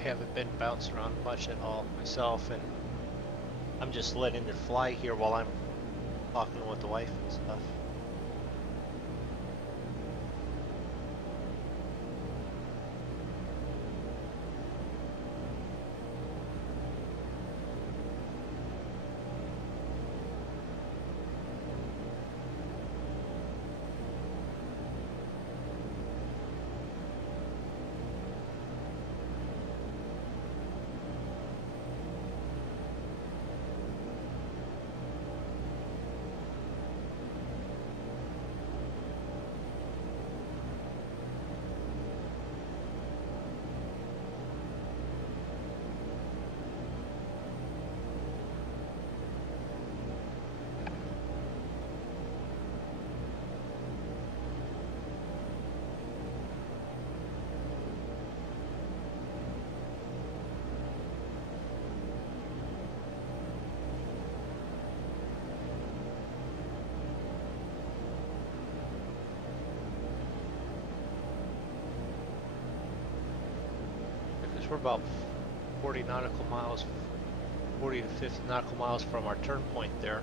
haven't been bounced around much at all myself, and I'm just letting it fly here while I'm talking with the wife and stuff. We're about 40 nautical miles, 40 to 50 nautical miles from our turn point there.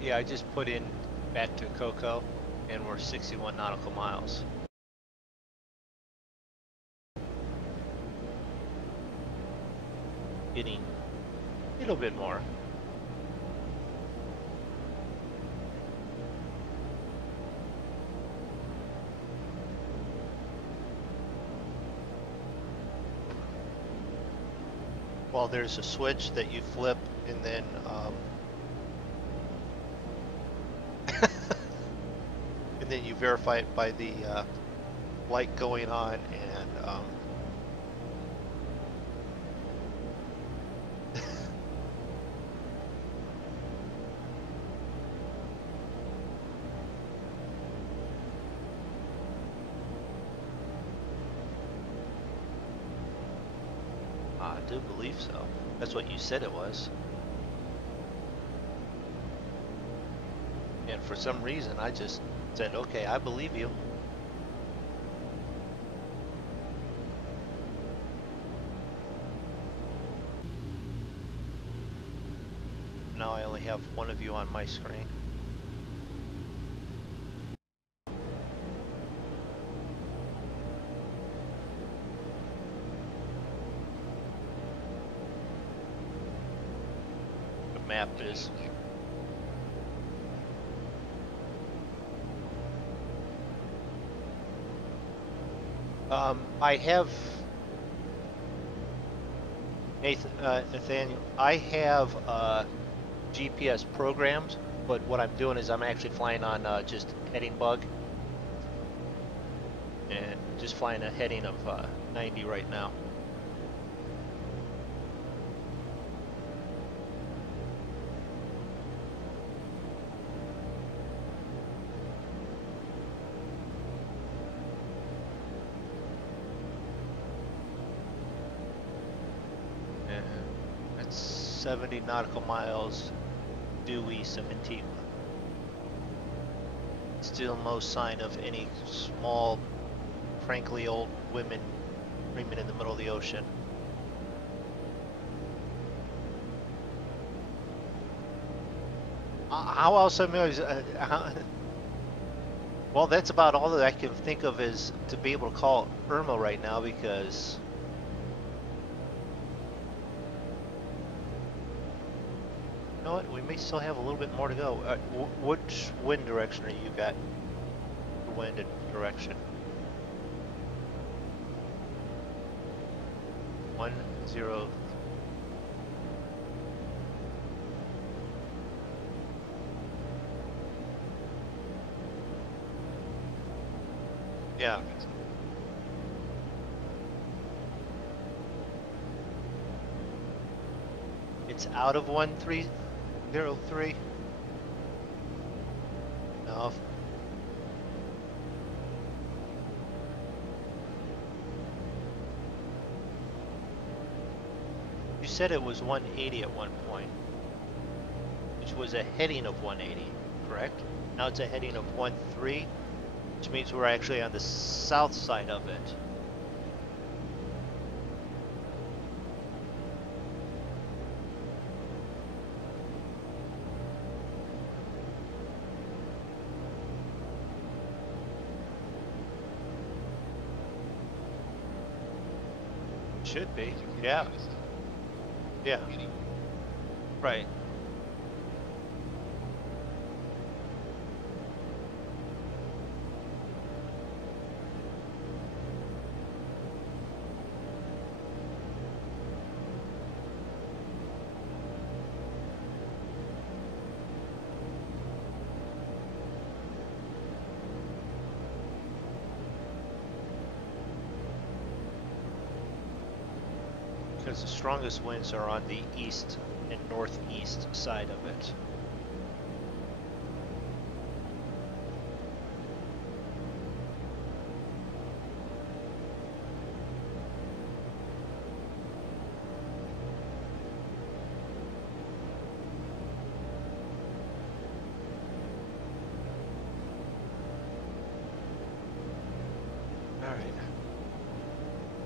Yeah, I just put in back to COCO, and we're 61 nautical miles. Getting a little bit more. Well, there's a switch that you flip, and then and then you verify it by the light going on, and I do believe so. That's what you said it was. And for some reason, I just said, okay, I believe you. Now I only have one of you on my screen. The map is. I have, Nathaniel, I have GPS programmed, but what I'm doing is I'm actually flying on just heading bug, and just flying a heading of 90 right now. And that's 70 nautical miles due east of Antigua. Still no sign of any small, frankly old women screaming in the middle of the ocean. How else am I? Well, that's about all that I can think of is to be able to call Irma right now, because you know what? We may still have a little bit more to go. Which wind direction are you got? Wind and direction. 10. Yeah. It's out of 1303. No. You said it was 180 at one point, which was a heading of 180, correct? Now it's a heading of 13, which means we're actually on the south side of it. Should be, yeah. Yeah. Right. Because the strongest winds are on the east and northeast side of it.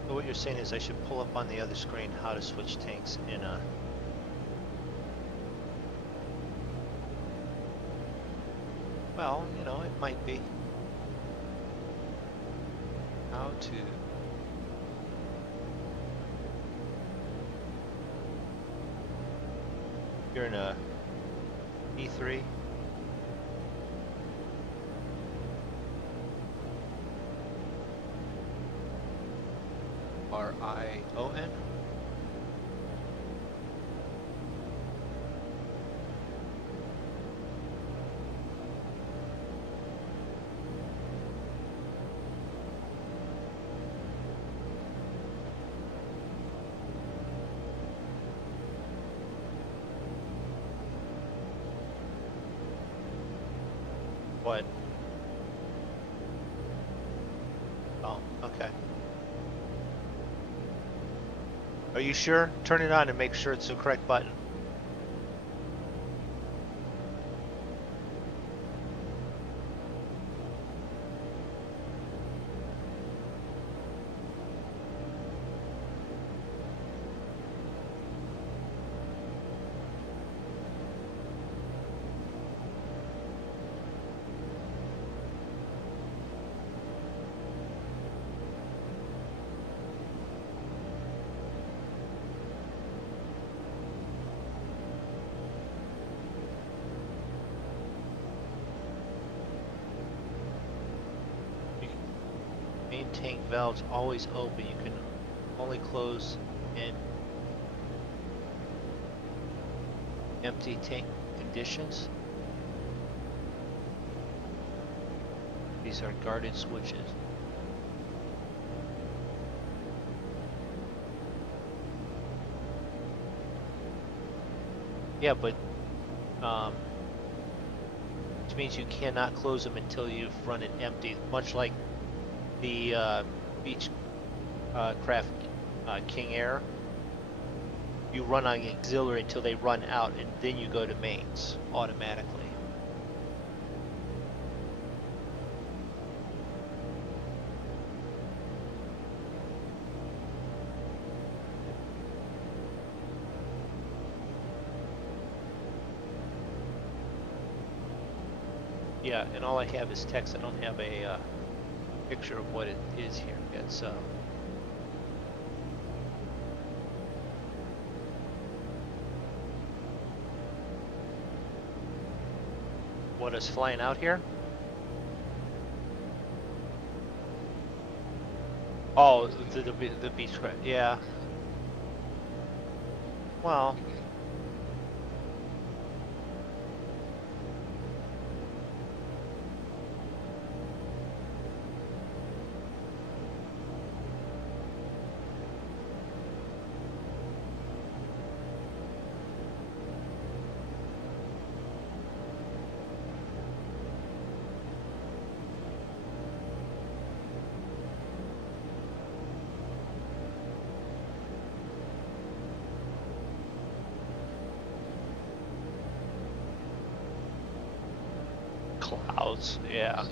So what you're saying is I should pull up on the other screen how to switch tanks in a... Well, you know, it might be. How to... You're in a E3. R-I-O-N. What? Oh, okay. Are you sure? Turn it on and make sure it's the correct button. Main tank valves always open. You can only close in empty tank conditions. These are guarded switches. Yeah, but which means you cannot close them until you've run it empty, much like the beach craft King Air. You run on auxiliary until they run out, and then you go to mains automatically. Yeah, and all I have is text. I don't have a picture of what it is here yet, so. What is flying out here? Oh, the beach craft, yeah. Well. boats. Yeah.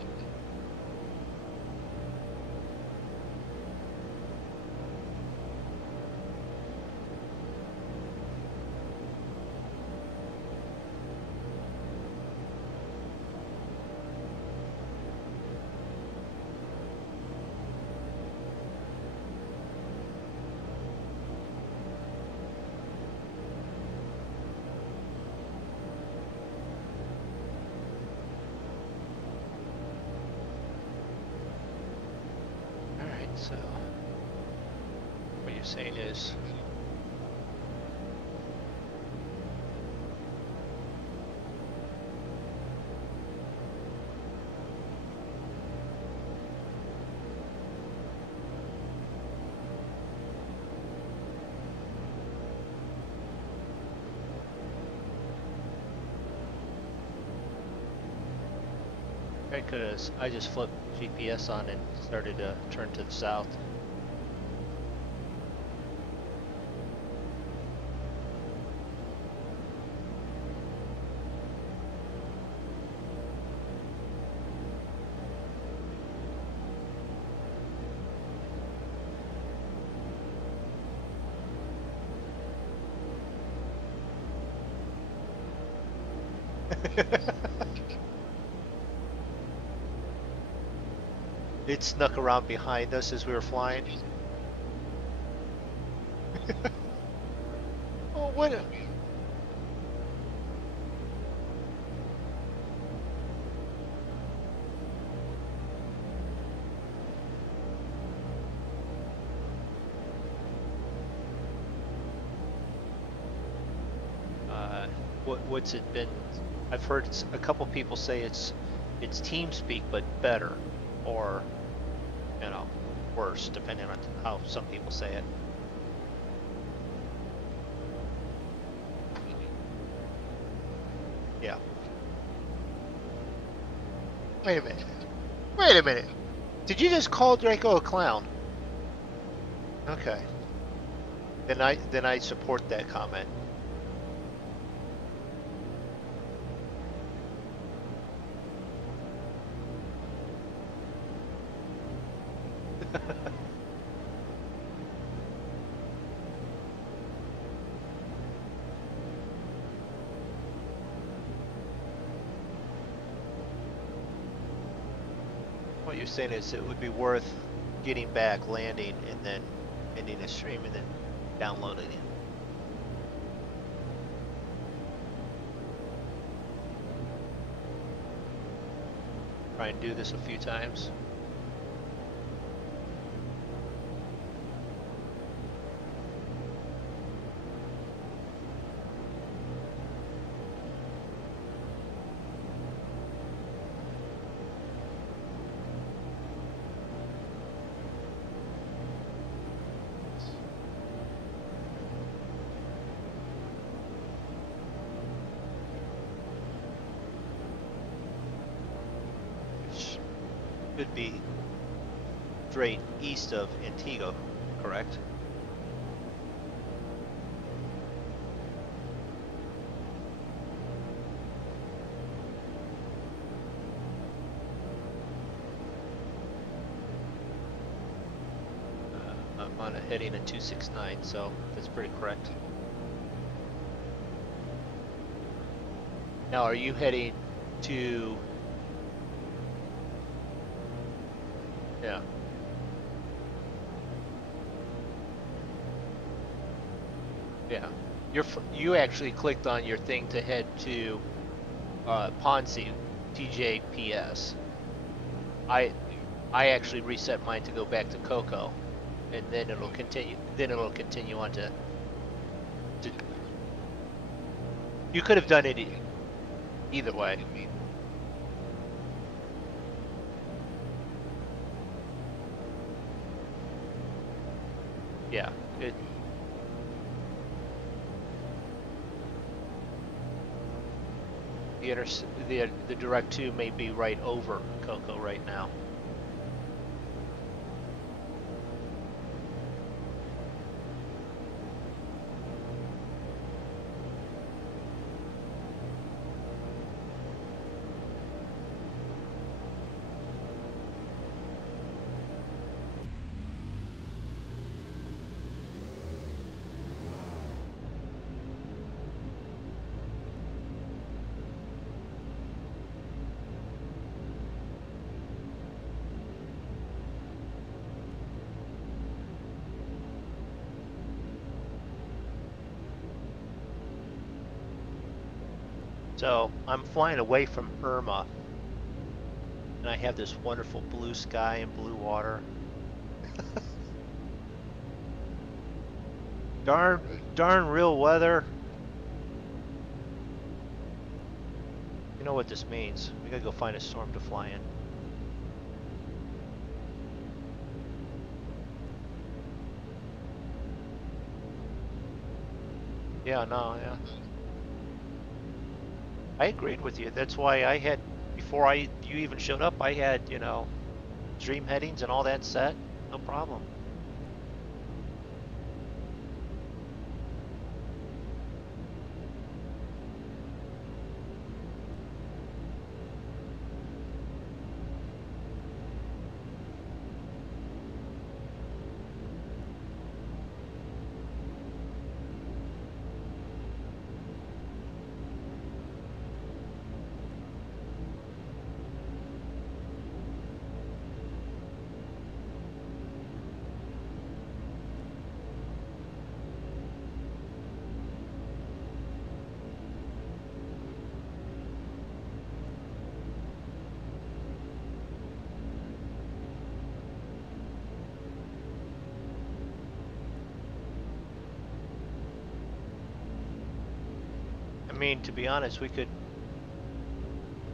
So, what you're saying is, because I just flipped GPS on and started to turn to the south. It snuck around behind us as we were flying. Oh, what? What's it been? I've heard a couple people say it's TeamSpeak, but better, or you know, worse, depending on how some people say it. Yeah. Wait a minute. Wait a minute. Did you just call Draco a clown? Okay. Then I support that comment. What you're saying is it would be worth getting back, landing, and then ending the stream, and then downloading it. Try and do this a few times. Could be straight east of Antigua, correct? I'm on a heading at 269, so that's pretty correct. Now, are you heading to... Yeah. Yeah. You actually clicked on your thing to head to Ponce, TJPS. I actually reset mine to go back to COCO, and then it'll continue. Then it'll continue on to. You could have done it either way. Yeah, the direct 2 may be right over COCO right now. So I'm flying away from Irma, and I have this wonderful blue sky and blue water. Darn real weather. You know what this means. We gotta go find a storm to fly in. Yeah, no, yeah. I agreed with you. That's why I had, before you even showed up, I had, dream headings and all that set. No problem. I mean, to be honest, we could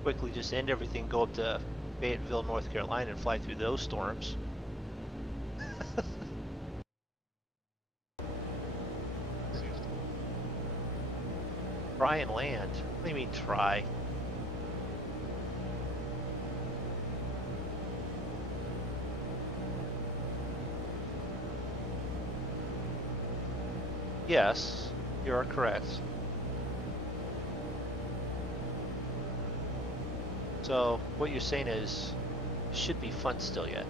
quickly just end everything, go up to Fayetteville, North Carolina, and fly through those storms. Try and land. What do you mean try? Yes, you are correct. So what you're saying is, should be fun still yet.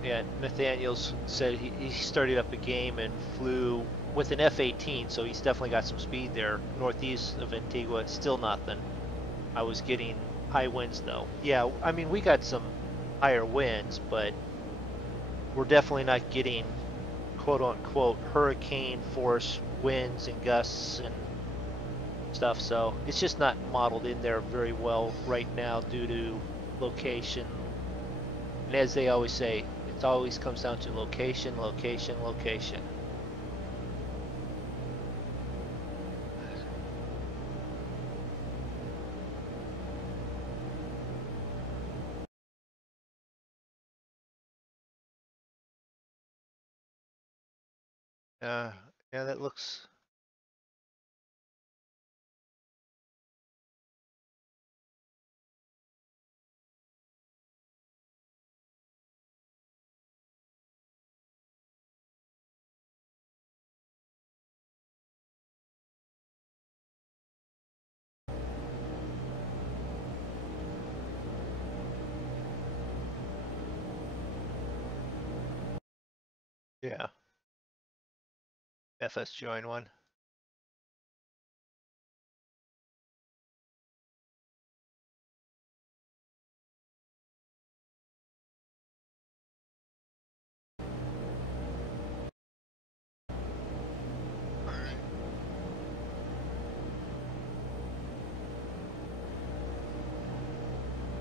Yeah, Nathaniel's said he started up a game and flew with an F-18, so he's definitely got some speed there. Northeast of Antigua, it's still nothing. I was getting high winds though. Yeah, I mean, we got some higher winds, but we're definitely not getting quote unquote hurricane force winds and gusts and stuff. So it's just not modeled in there very well right now due to location. And as they always say, it always comes down to location, location, location. Uh, yeah, that looks. Yeah, FS join one.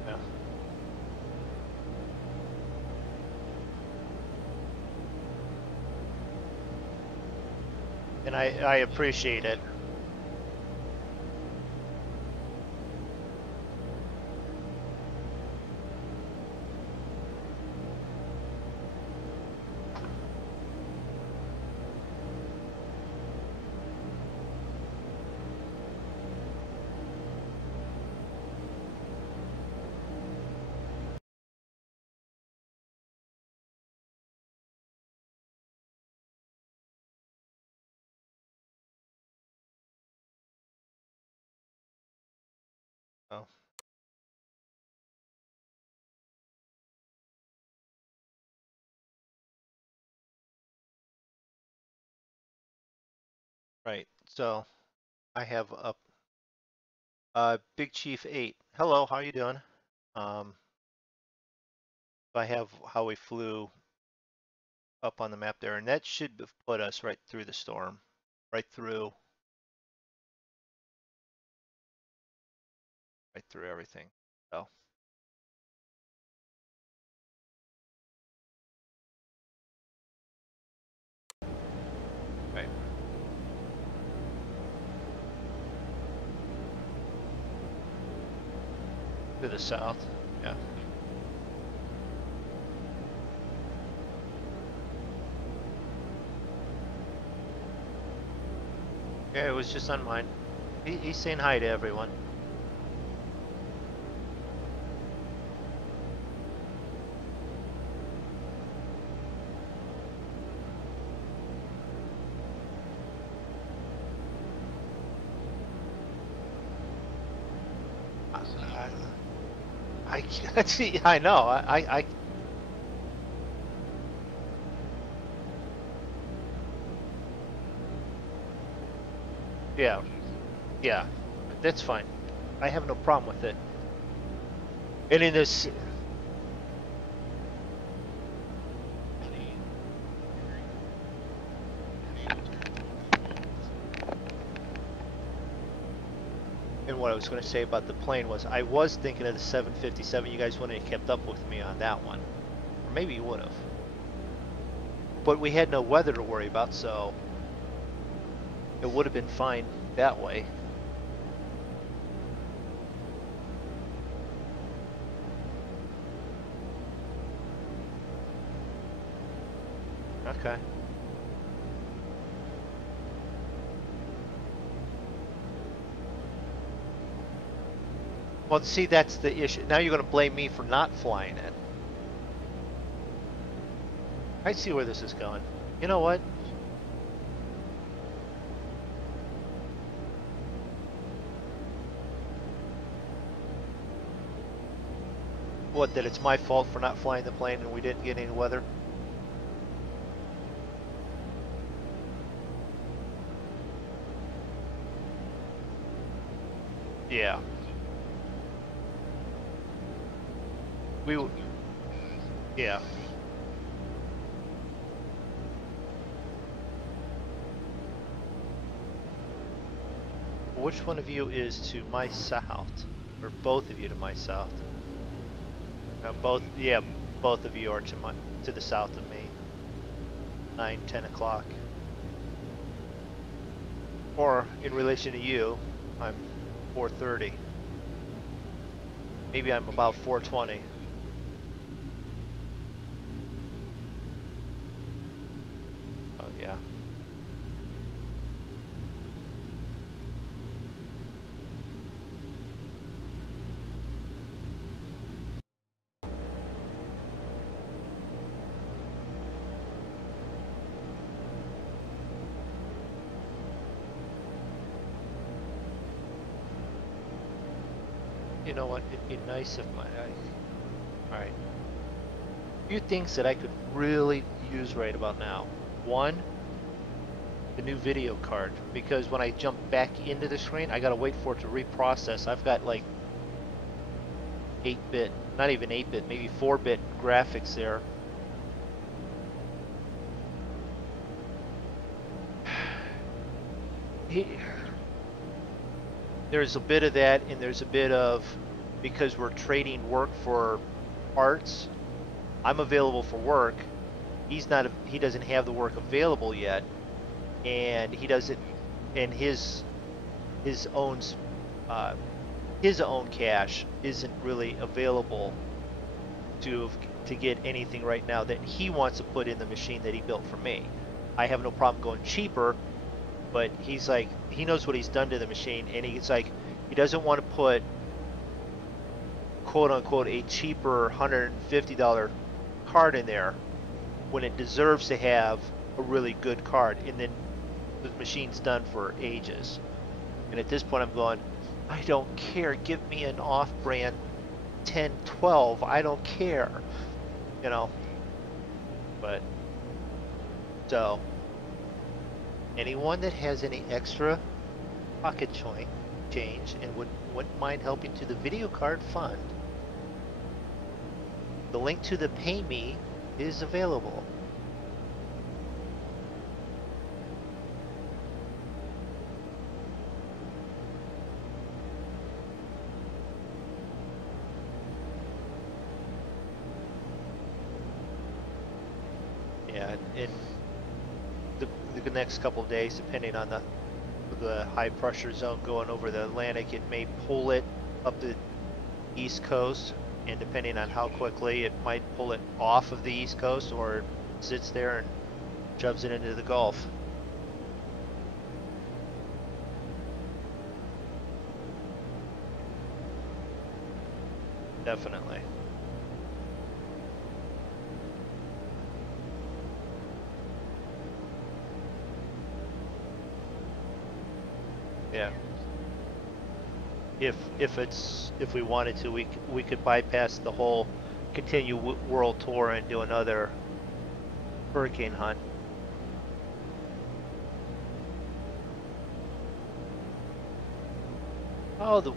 Yeah. And I appreciate it. Oh, right. So I have up Big Chief 8. Hello, how you doing? I have how we flew up on the map there, and that should have put us right through the storm, right through everything. So. Right. To the south, yeah. Yeah, it was just on mine. He's saying hi to everyone. I can't see. I know. Yeah, yeah, that's fine. I have no problem with it. And in this, and what I was going to say about the plane was, I was thinking of the 757. You guys wouldn't have kept up with me on that one, or maybe you would have. But we had no weather to worry about, so it would have been fine that way. Okay. Well, see, that's the issue. Now you're going to blame me for not flying it. I see where this is going. You know what? What, that it's my fault for not flying the plane and we didn't get any weather? Yeah. Yeah. Which one of you is to my south? Or both of you to my south? Both, yeah, both of you are to the south of me. 9, 10 o'clock. Or, in relation to you, I'm 4:30. Maybe I'm about 4:20. Oh, yeah. You know what? It'd be nice if alright. A few things that I could really use right about now. One, the new video card. Because when I jump back into the screen, I gotta wait for it to reprocess. I've got like 8-bit, not even 8-bit, maybe 4-bit graphics there. There's a bit of that, and there's a bit of, because we're trading work for parts, I'm available for work. He's not. He doesn't have the work available yet, and he doesn't. And his own cash isn't really available to get anything right now that he wants to put in the machine that he built for me. I have no problem going cheaper, but he's like, he knows what he's done to the machine, and he's like, he doesn't want to put, quote unquote, a cheaper $150 card in there when it deserves to have a really good card, and then the machine's done for ages. And at this point I'm going, I don't care, give me an off-brand 1012, I don't care, you know. But so anyone that has any extra pocket change and wouldn't mind helping to the video card fund, The link to the Pay Me is available. Yeah, in the next couple of days, depending on the high pressure zone going over the Atlantic, it may pull it up the East Coast, and depending on how quickly, it might pull it off of the East Coast, or it sits there and shoves it into the Gulf. Definitely. Yeah. If we wanted to, we could bypass the whole continue world tour and do another hurricane hunt. Oh, the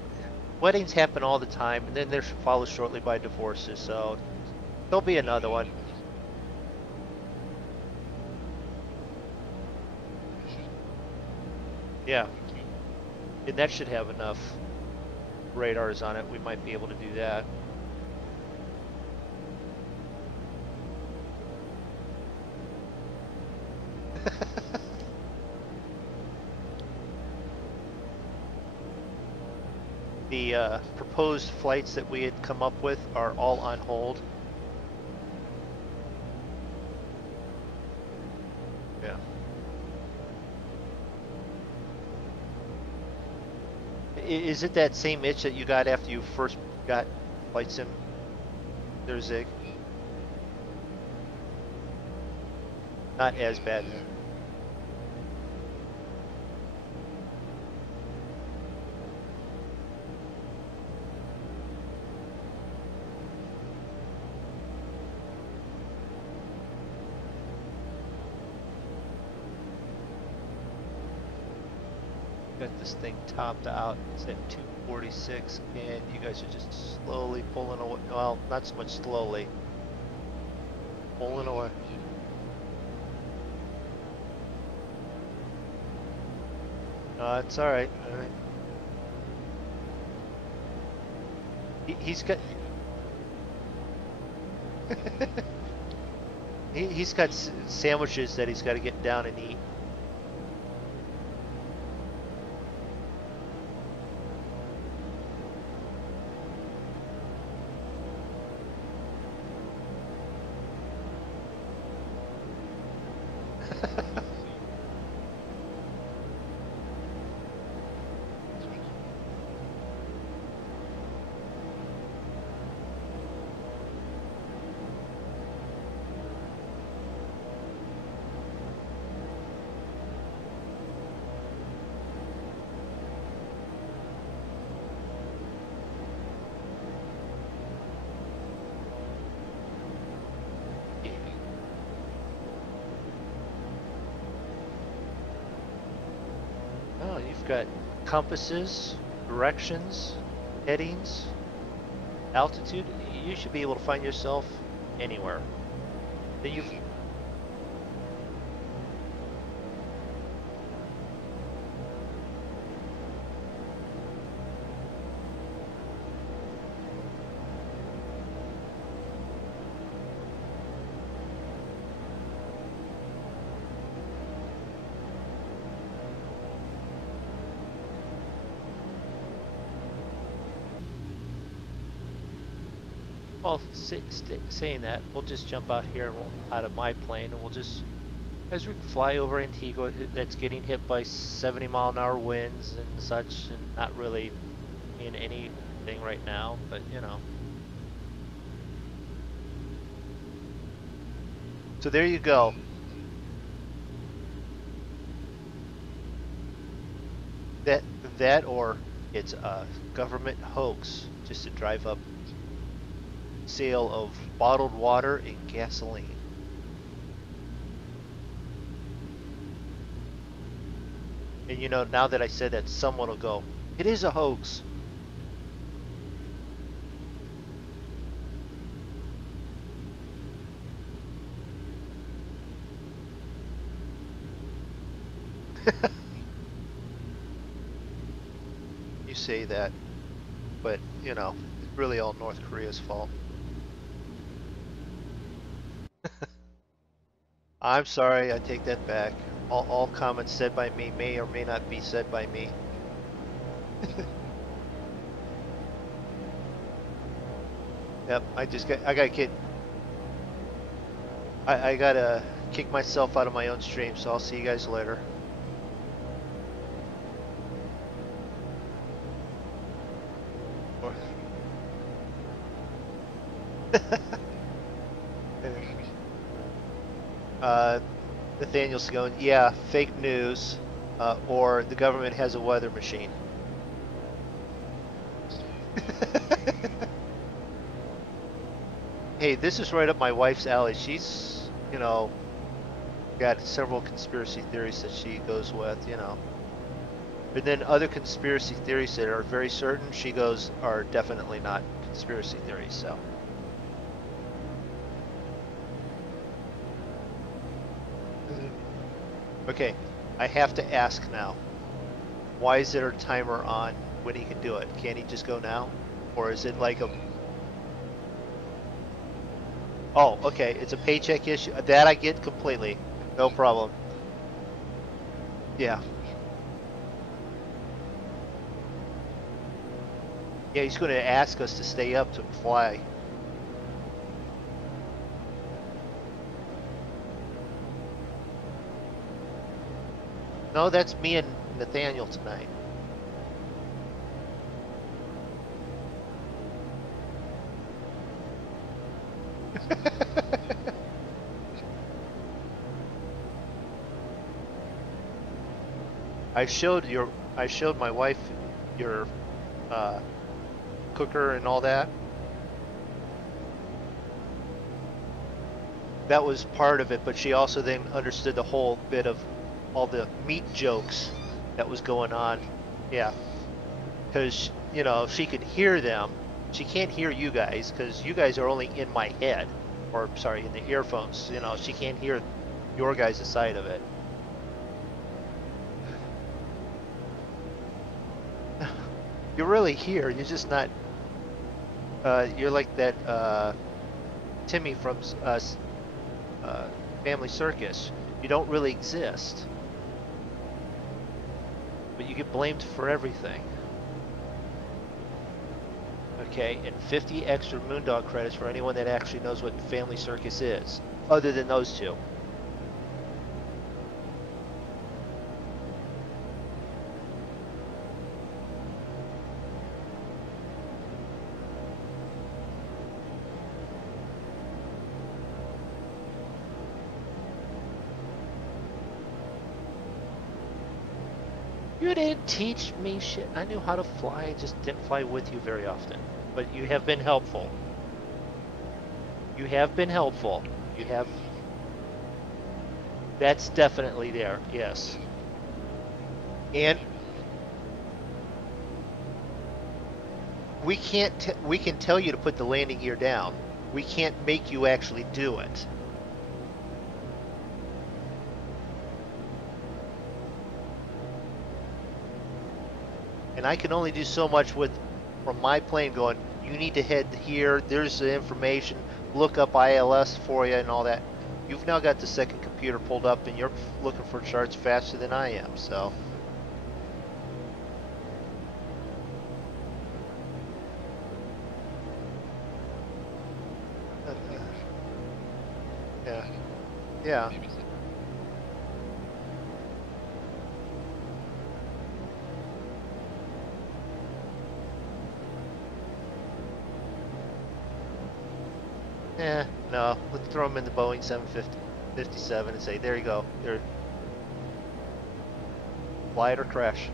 weddings happen all the time, and then they're followed shortly by divorces, so there'll be another one. Yeah, and that should have enough radars on it. We might be able to do that. The proposed flights that we had come up with are all on hold. Yeah. Is it that same itch that you got after you first got Flight Sim their Zig? Not as bad. Got this thing topped out. It's at 246, and you guys are just slowly pulling away. Well, not so much slowly. Pulling away. It's all right. All right. He's got. He's got sandwiches that he's got to get down and eat. Oh, you've got compasses, directions, headings, altitude. You should be able to find yourself anywhere. Then you've well, saying that, we'll just jump out here and out of my plane, and we'll just, as we fly over Antigua, that's getting hit by 70-mile-an-hour winds and such, and not really in anything right now, but you know. So there you go. That or it's a government hoax just to drive up sale of bottled water and gasoline. And you know, now that I said that, someone will go, it is a hoax. say that, but you know, it's really all North Korea's fault. I'm sorry, I take that back. All comments said by me may or may not be said by me. Yep, I gotta I gotta kick myself out of my own stream, so I'll see you guys later. Or- uh, Nathaniel's going, yeah, fake news, or the government has a weather machine. Hey, this is right up my wife's alley. She's, you know, got several conspiracy theories that she goes with, you know. And then other conspiracy theories that are very certain, she goes, are definitely not conspiracy theories, so. Okay, I have to ask now. Why is there a timer on when he can do it? Can't he just go now? Or is it like a... Oh, okay, it's a paycheck issue. That I get completely. No problem. Yeah. Yeah, he's going to ask us to stay up to fly. No, that's me and Nathaniel tonight. I showed my wife your uh, cooker and all that. That was part of it, but she also then understood the whole bit of all the meat jokes that was going on. Yeah, because you know she could hear them. She can't hear you guys because you guys are only in my head, or sorry, in the earphones. You know, she can't hear your guys' side of it. You're really here. You're just not. You're like that Timmy from Family Circus. You don't really exist, but you get blamed for everything. Okay, and 50 extra MoonDog credits for anyone that actually knows what Family Circus is, other than those two. You didn't teach me shit. I knew how to fly, I just didn't fly with you very often. But you have been helpful. You have been helpful. You have... That's definitely there, yes. And we we can tell you to put the landing gear down. We can't make you actually do it. And I can only do so much from my plane going, you need to head here, there's the information, look up ILS for you and all that. You've now got the second computer pulled up and you're looking for charts faster than I am, so. Yeah. Yeah. No. Let's throw them in the Boeing 757 and say, there you go. There. Fly it or crash.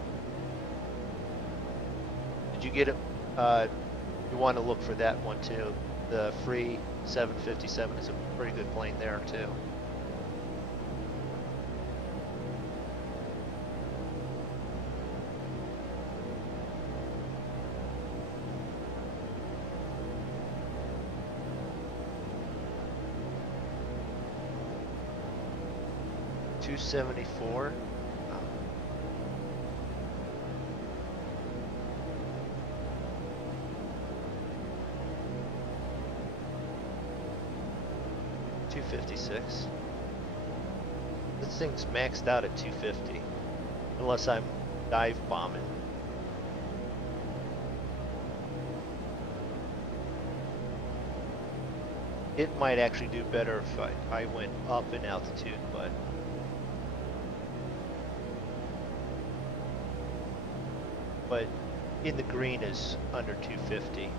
Did you get it? You want to look for that one too. The free 757 is a pretty good plane there too. $274. 256. This thing's maxed out at 250, unless I'm dive bombing. It might actually do better if I went up in altitude, but in the green is under 250.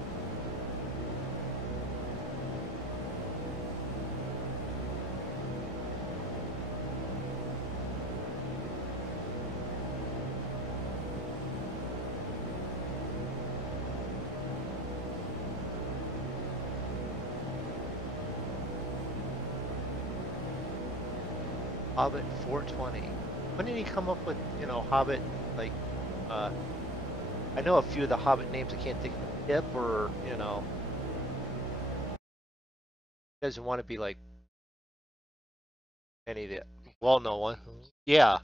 Hobbit 420. When did he come up with, you know, Hobbit, like, I know a few of the Hobbit names. I can't think of Hip or, you know, he doesn't want to be like any of the well-known one. Yeah,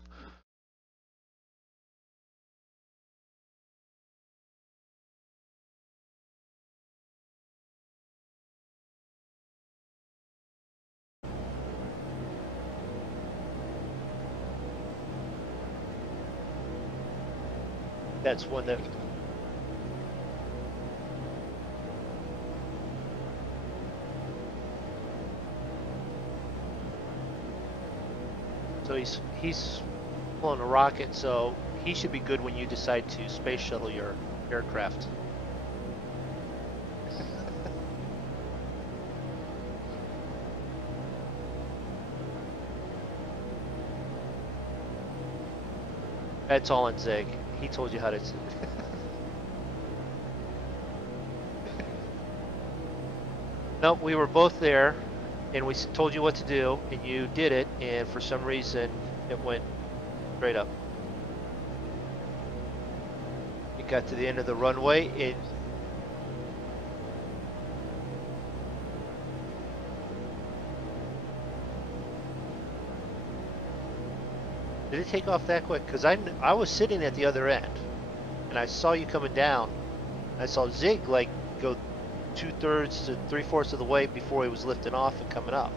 that's one that. So he's pulling a rocket, so he should be good when you decide to space shuttle your aircraft. That's all in Zig. He told you how to. No, we were both there, and we told you what to do, and you did it, and for some reason it went straight up. It got to the end of the runway, and did it take off that quick? Because I was sitting at the other end, and I saw you coming down. I saw Zig like go 2/3 to 3/4 of the way before he was lifting off and coming up.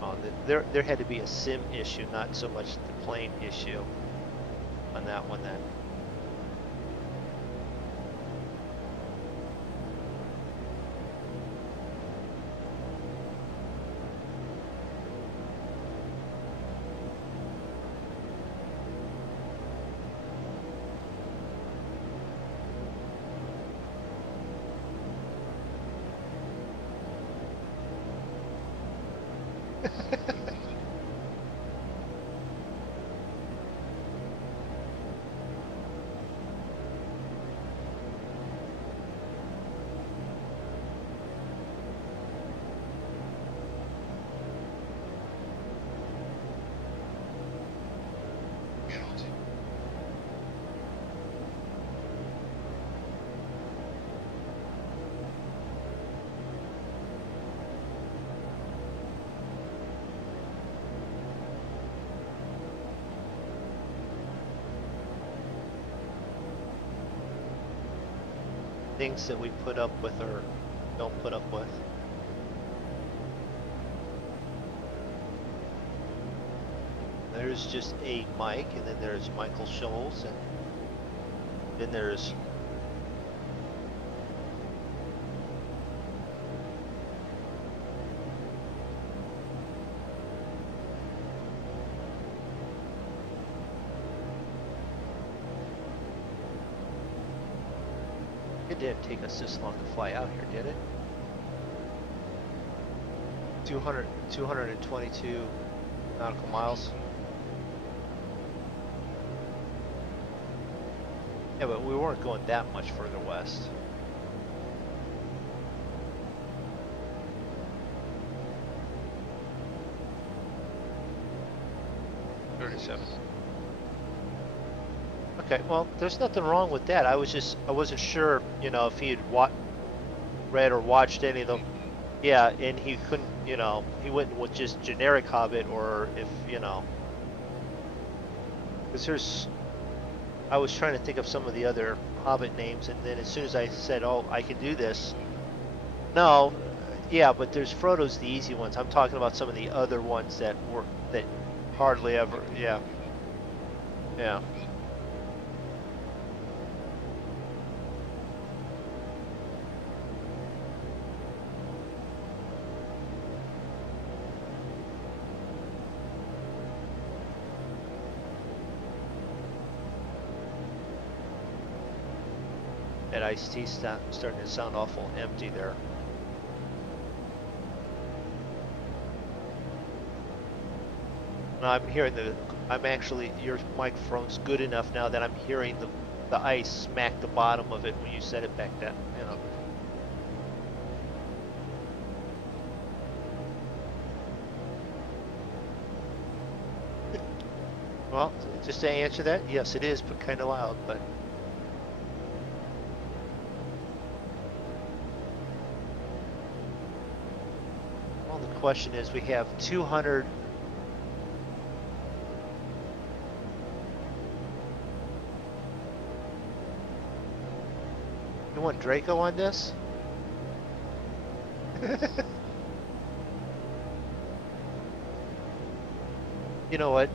Oh, there had to be a sim issue, not so much the plane issue on that one then. Things that we put up with or don't put up with. There's just a Mike, and then there's Michael Scholes, and then there's it didn't take us this long to fly out here, did it? 222 nautical miles. Yeah, but we weren't going that much further west. Okay, well, there's nothing wrong with that. I wasn't sure, you know, if he had read or watched any of them. Yeah, and he couldn't, you know, he went with just generic Hobbit, or if, you know. Because there's, I was trying to think of some of the other Hobbit names, and then as soon as I said, "Oh, I can do this," no, yeah, but there's Frodo's the easy ones. I'm talking about some of the other ones that hardly ever, yeah, yeah. That iced tea starting to sound awful empty there. No, I'm hearing I'm actually, your microphone's good enough now that I'm hearing the ice smack the bottom of it when you set it back down, you know. Well, just to answer that, yes, it is, but kind of loud, but. Well, the question is, we have 200. You want Draco on this? You know what?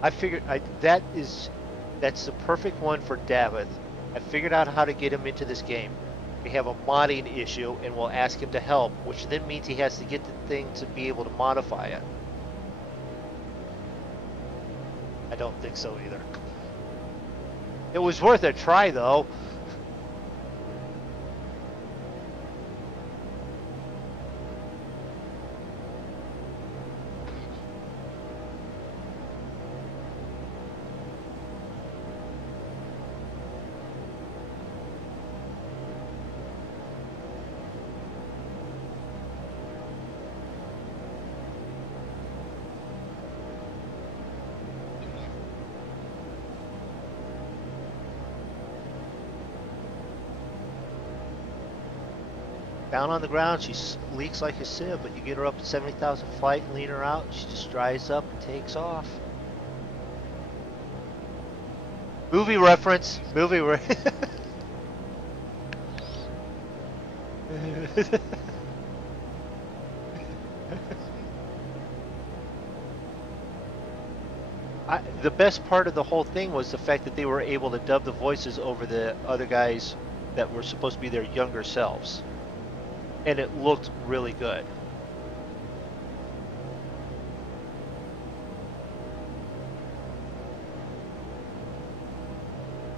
I figured that's the perfect one for Davith. I figured out how to get him into this game. We have a modding issue, and we'll ask him to help, which then means he has to get the thing to be able to modify it. I don't think so either. It was worth a try, though. Down on the ground, she leaks like a sieve, but you get her up to 70,000 flight and lean her out, and she just dries up and takes off. Movie reference. Movie the best part of the whole thing was the fact that they were able to dub the voices over the other guys that were supposed to be their younger selves. And it looked really good.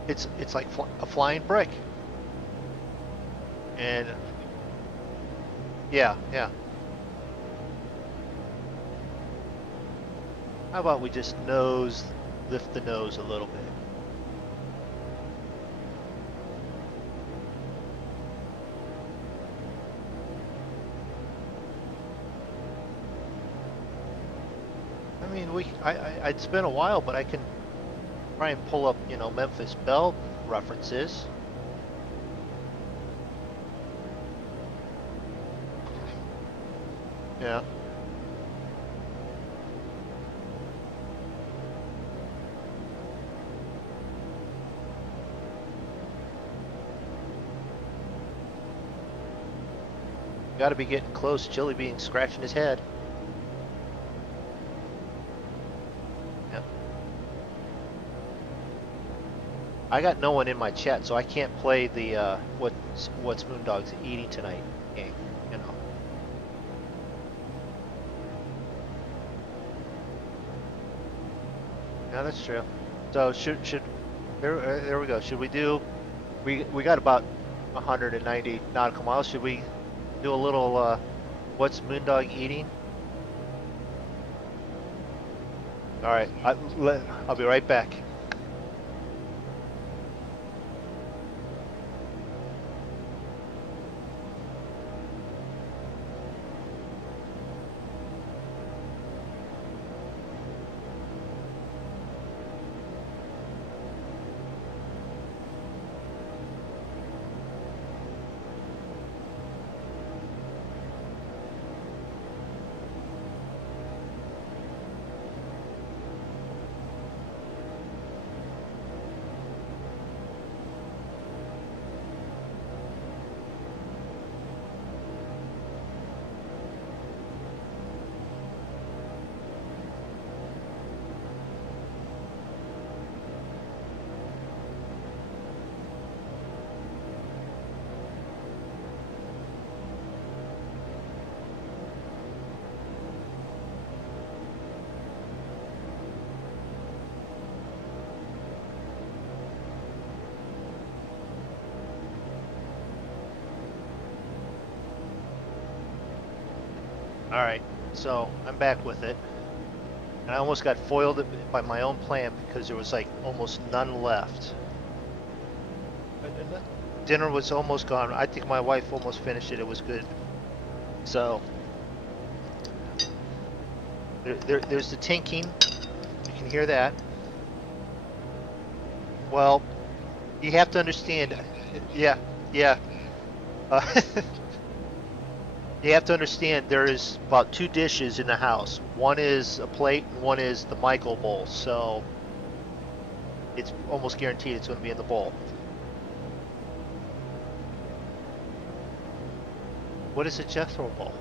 It's like a flying brick. And yeah. How about we just lift the nose a little bit? I mean, it's been a while, but I can try and pull up, Memphis Belle references. Yeah. Got to be getting close. Chili Bean scratching his head. Yep. I got no one in my chat, so I can't play the what's MoonDog's eating tonight game. Yeah, that's true. So should there we go. Should we do? We got about 190 nautical miles. Should we do a little what's MoonDog eating? All right, I'll be right back. All right, so I'm back with it, and I almost got foiled by my own plan because there was like almost none left. Dinner was almost gone. I think my wife almost finished it. It was good. So there's the tinking. You can hear that. Well, you have to understand. Yeah, yeah. Uh, you have to understand there is about 2 dishes in the house. One is a plate and one is the Michael bowl. So it's almost guaranteed it's going to be in the bowl. What is a Jethro bowl?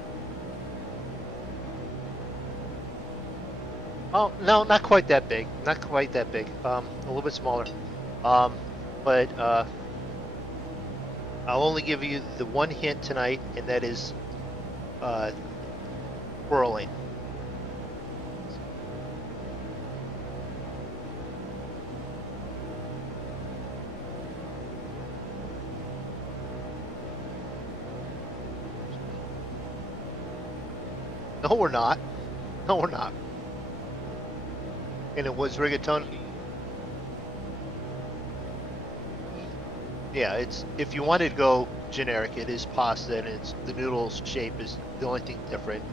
Oh, no, not quite that big. Not quite that big. A little bit smaller. Um, but I'll only give you the one hint tonight, and that is whirling. No, we're not. No, we're not. And it was rigatoni. Yeah, it's if you wanted to go generic, it is pasta, and it's the noodles shape is the only thing different.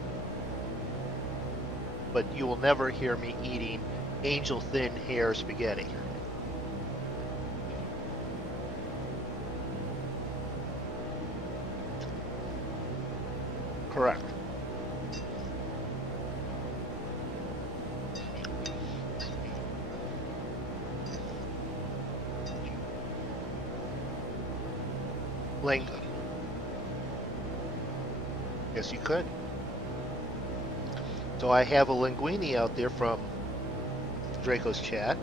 But you will never hear me eating angel thin hair spaghetti. Correct. Ling. Yes, you could. So I have a linguine out there from Draco's chat.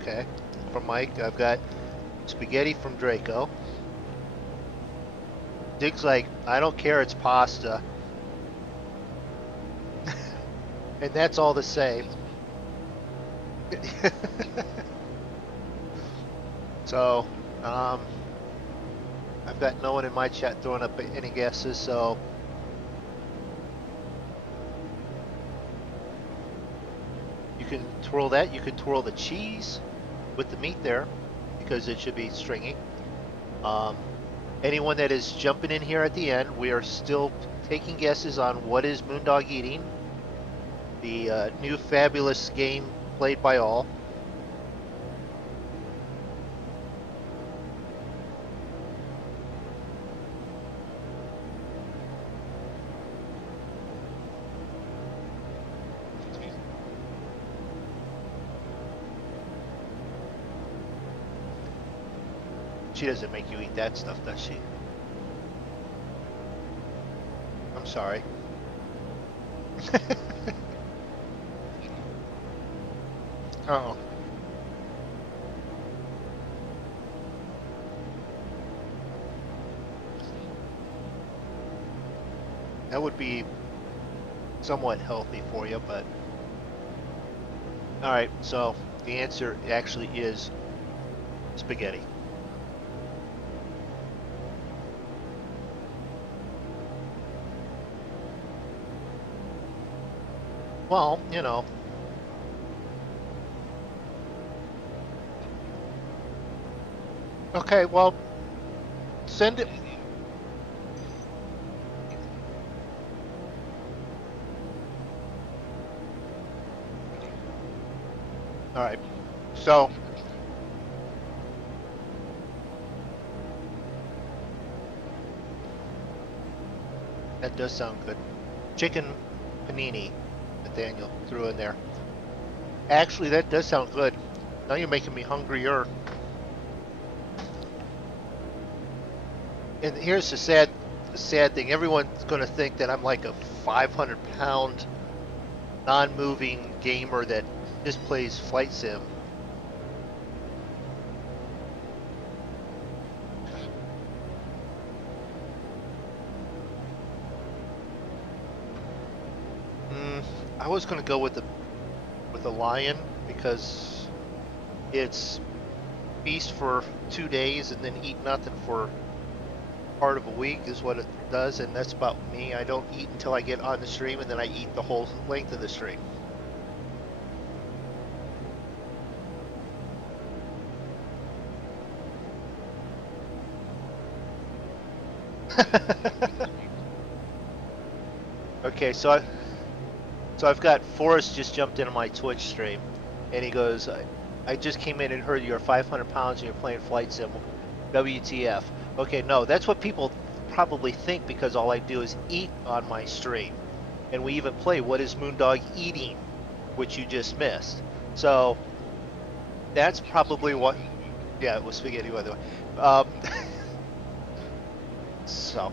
Okay. From Mike, I've got spaghetti from Draco. Dig's like, I don't care, it's pasta. And that's all the same. So, I've got no one in my chat throwing up any guesses, so you can twirl that. You can twirl the cheese with the meat there because it should be stringy. Anyone that is jumping in here at the end, we are still taking guesses on what is MoonDog eating. The new fabulous game played by all. She doesn't make you eat that stuff, does she? I'm sorry. Oh. That would be somewhat healthy for you, but all right, so the answer actually is spaghetti. Well, you know. Okay, well, send it. All right, so that does sound good. Chicken panini, Nathaniel threw in there. Actually, that does sound good. Now you're making me hungrier. And here's the sad thing. Everyone's going to think that I'm like a 500-pound, non-moving gamer that just plays flight sim. I was going to go with the lion because it's feast for 2 days and then eat nothing for part of a week is what it does, and that's about me. I don't eat until I get on the stream, and then I eat the whole length of the stream. Okay, so I've got Forrest just jumped into my Twitch stream, and he goes, I just came in and heard you're 500 pounds and you're playing flight sim. WTF? Okay, no, that's what people probably think because all I do is eat on my stream, and we even play What is MoonDog Eating, which you just missed. So that's probably what. Yeah, it was spaghetti, by the way. So.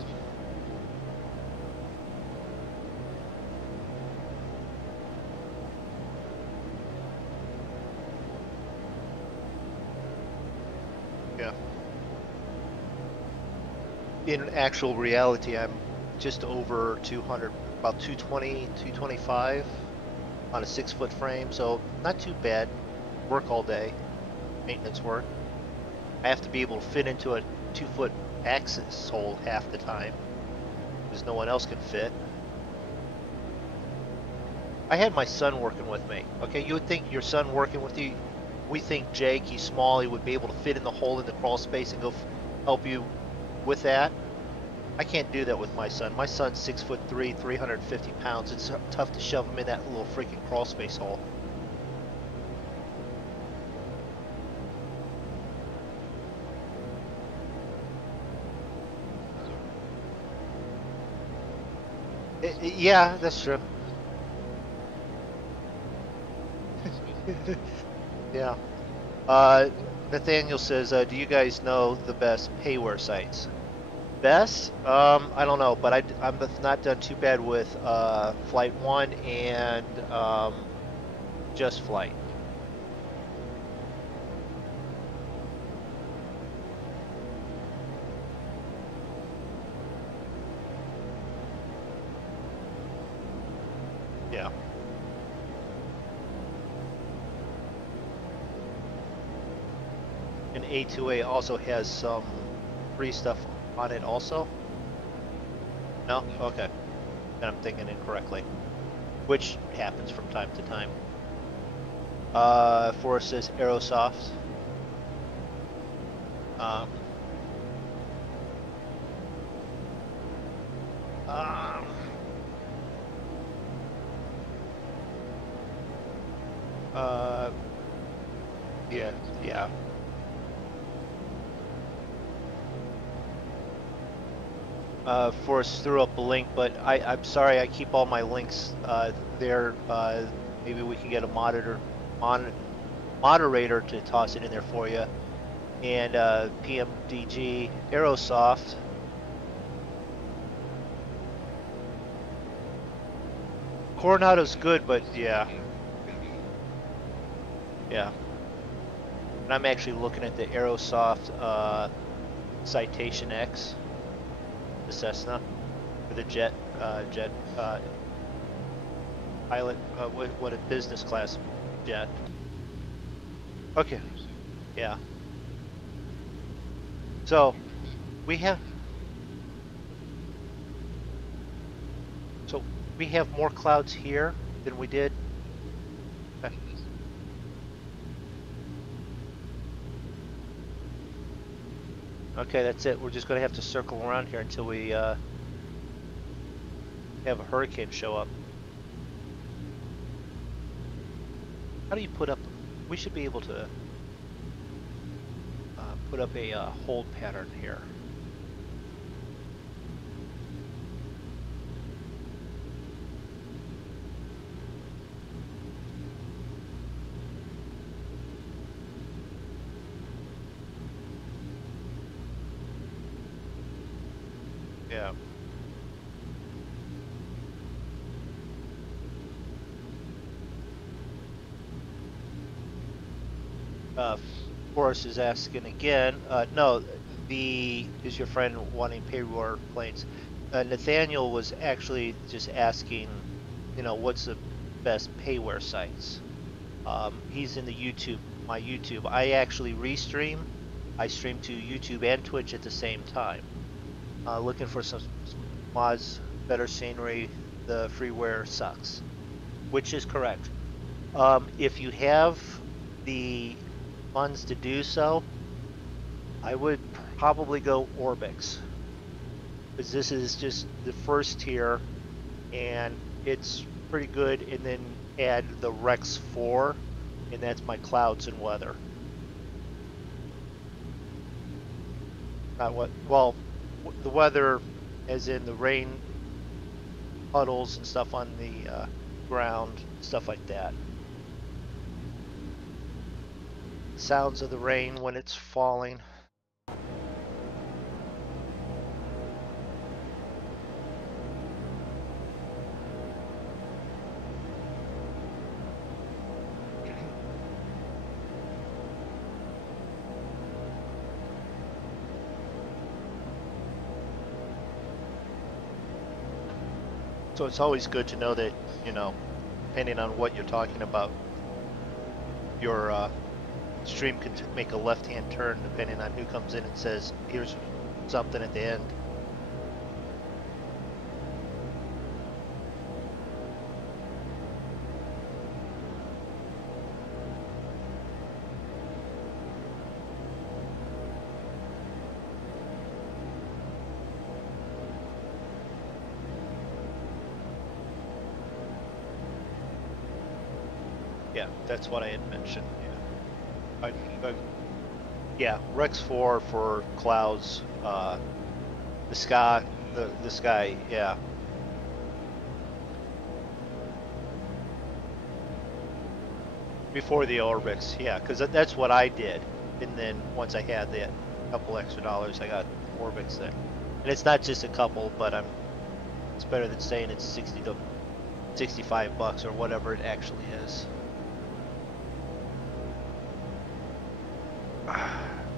Yeah. In actual reality, I'm just over 200, about 220, 225 on a 6-foot frame, so not too bad. Work all day, maintenance work. I have to be able to fit into a 2-foot axis hole half the time, because no one else can fit. I had my son working with me. Okay, you would think your son working with you, we think Jake, he's small, he would be able to fit in the hole in the crawl space and go help you with that. I can't do that with my son. My son's 6'3", 350 pounds. It's tough to shove him in that little freaking crawl space hole. Yeah, that's true. Yeah. Nathaniel says, do you guys know the best payware sites? Best? I don't know, but I'm not done too bad with Flight 1 and Just Flight. Yeah. And A2A also has some free stuff on it also? No? Okay. Then I'm thinking incorrectly. Which happens from time to time. Forrest says Aerosoft. Um, um, yeah, yeah. Forrest threw up a link, but I'm sorry, I keep all my links there. Maybe we can get a moderator to toss it in there for you. And PMDG, Aerosoft. Coronado's good, but yeah. Yeah. And I'm actually looking at the Aerosoft Citation X. The Cessna, or the jet pilot, what a business class jet. Okay, yeah. So we have more clouds here than we did. Okay. Okay, that's it. We're just going to have to circle around here until we have a hurricane show up. How do you put up... We should be able to put up a hold pattern here. Yeah. Forrest is asking again. No, is your friend wanting payware planes? Nathaniel was actually just asking, what's the best payware sites? He's in the my YouTube. I actually restream. I stream to YouTube and Twitch at the same time. looking for some mods, better scenery, the freeware sucks, which is correct. If you have the funds to do so, I would probably go Orbix, because this is just the first tier and it's pretty good, and then add the Rex 4, and that's my clouds and weather. Not what, well, the weather as in the rain puddles and stuff on the ground, stuff like that. Sounds of the rain when it's falling. So it's always good to know that, you know, depending on what you're talking about, your stream can make a left-hand turn depending on who comes in and says, here's something at the end. Yeah, that's what I had mentioned. Yeah, yeah, Rex 4 for clouds. The sky, the sky. Yeah. Before the Orbix, yeah, because that's what I did, and then once I had that couple extra dollars, I got Orbix there, and it's not just a couple, but it's better than saying it's 60 to 65 bucks or whatever it actually is.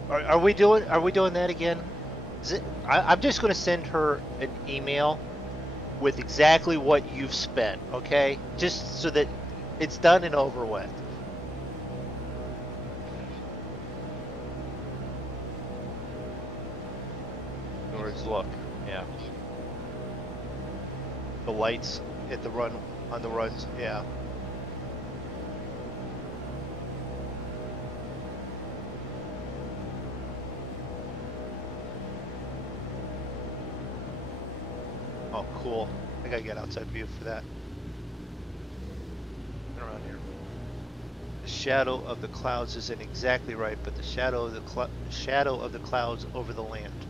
Are we doing that again? I'm just going to send her an email with exactly what you've spent, okay? Just so that it's done and over with. Look, yeah. The lights at the run on the runs, yeah. Oh, cool. I gotta get outside view for that. Turn around here. The shadow of the clouds isn't exactly right, but the shadow of the clouds over the land.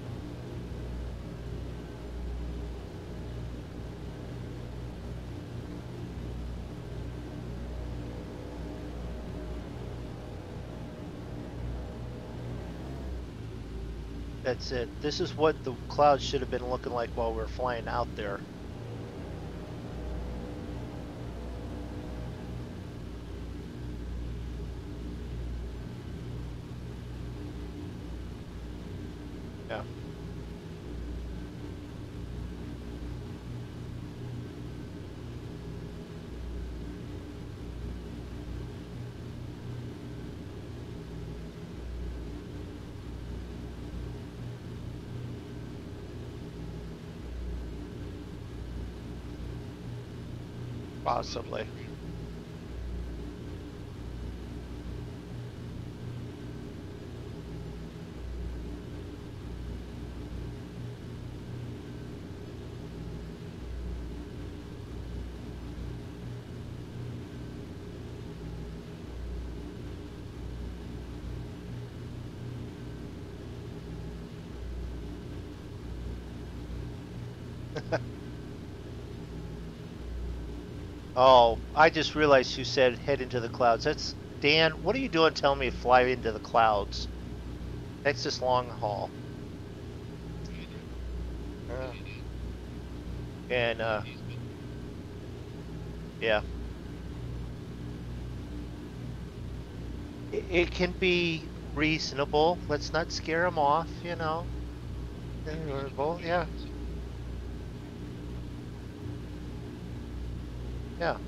That's it. This is what the clouds should have been looking like while we were flying out there. Yeah. Possibly. Oh, I just realized you said head into the clouds. That's Dan. What are you doing telling me to fly into the clouds? That's just long haul. And yeah. It can be reasonable. Let's not scare them off, you know. Reasonable, yeah. Yeah.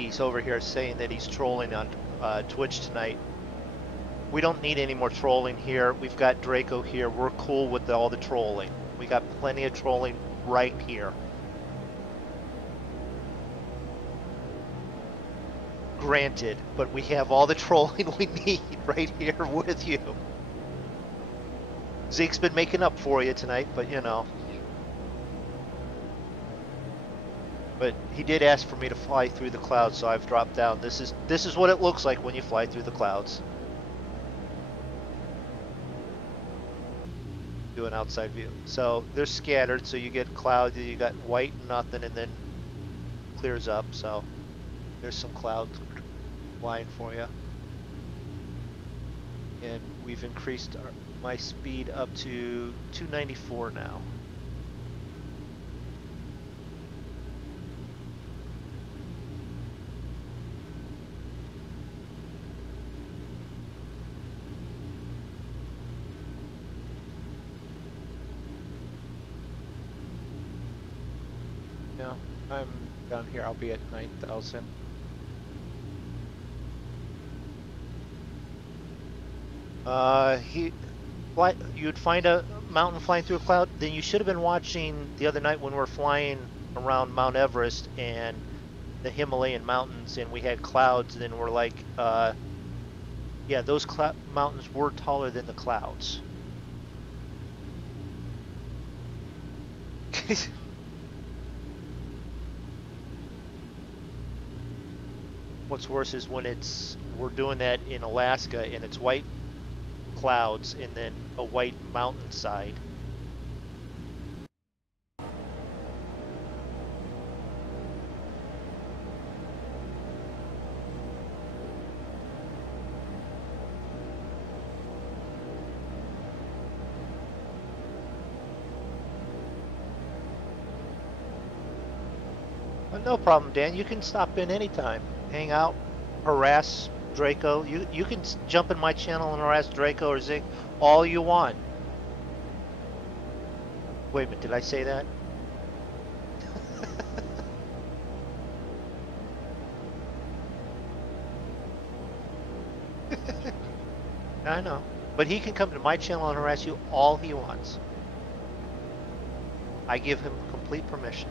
he's over here saying that he's trolling on Twitch tonight. We don't need any more trolling here. We've got Draco here. We're cool with all the trolling. We got plenty of trolling right here. Granted, but we have all the trolling we need right here with you. Zeke's been making up for you tonight, but you know. But he did ask for me to fly through the clouds, so I've dropped down. This is what it looks like when you fly through the clouds. Do an outside view. So they're scattered, so you get clouds, you got white, nothing, and then clears up. So there's some clouds flying for you. And we've increased my speed up to 294 now. Yeah, I'm down here. I'll be at 9,000. You'd find a mountain flying through a cloud, then you should have been watching the other night when we were flying around Mount Everest and the Himalayan mountains, and we had clouds, and then we're like, yeah, those mountains were taller than the clouds. What's worse is when we're doing that in Alaska and it's white clouds and then a white mountainside. No problem, Dan. You can stop in anytime. Hang out, harass Draco. You can jump in my channel and harass Draco or Zig all you want. Wait a minute, did I say that? I know. But he can come to my channel and harass you all he wants. I give him complete permission.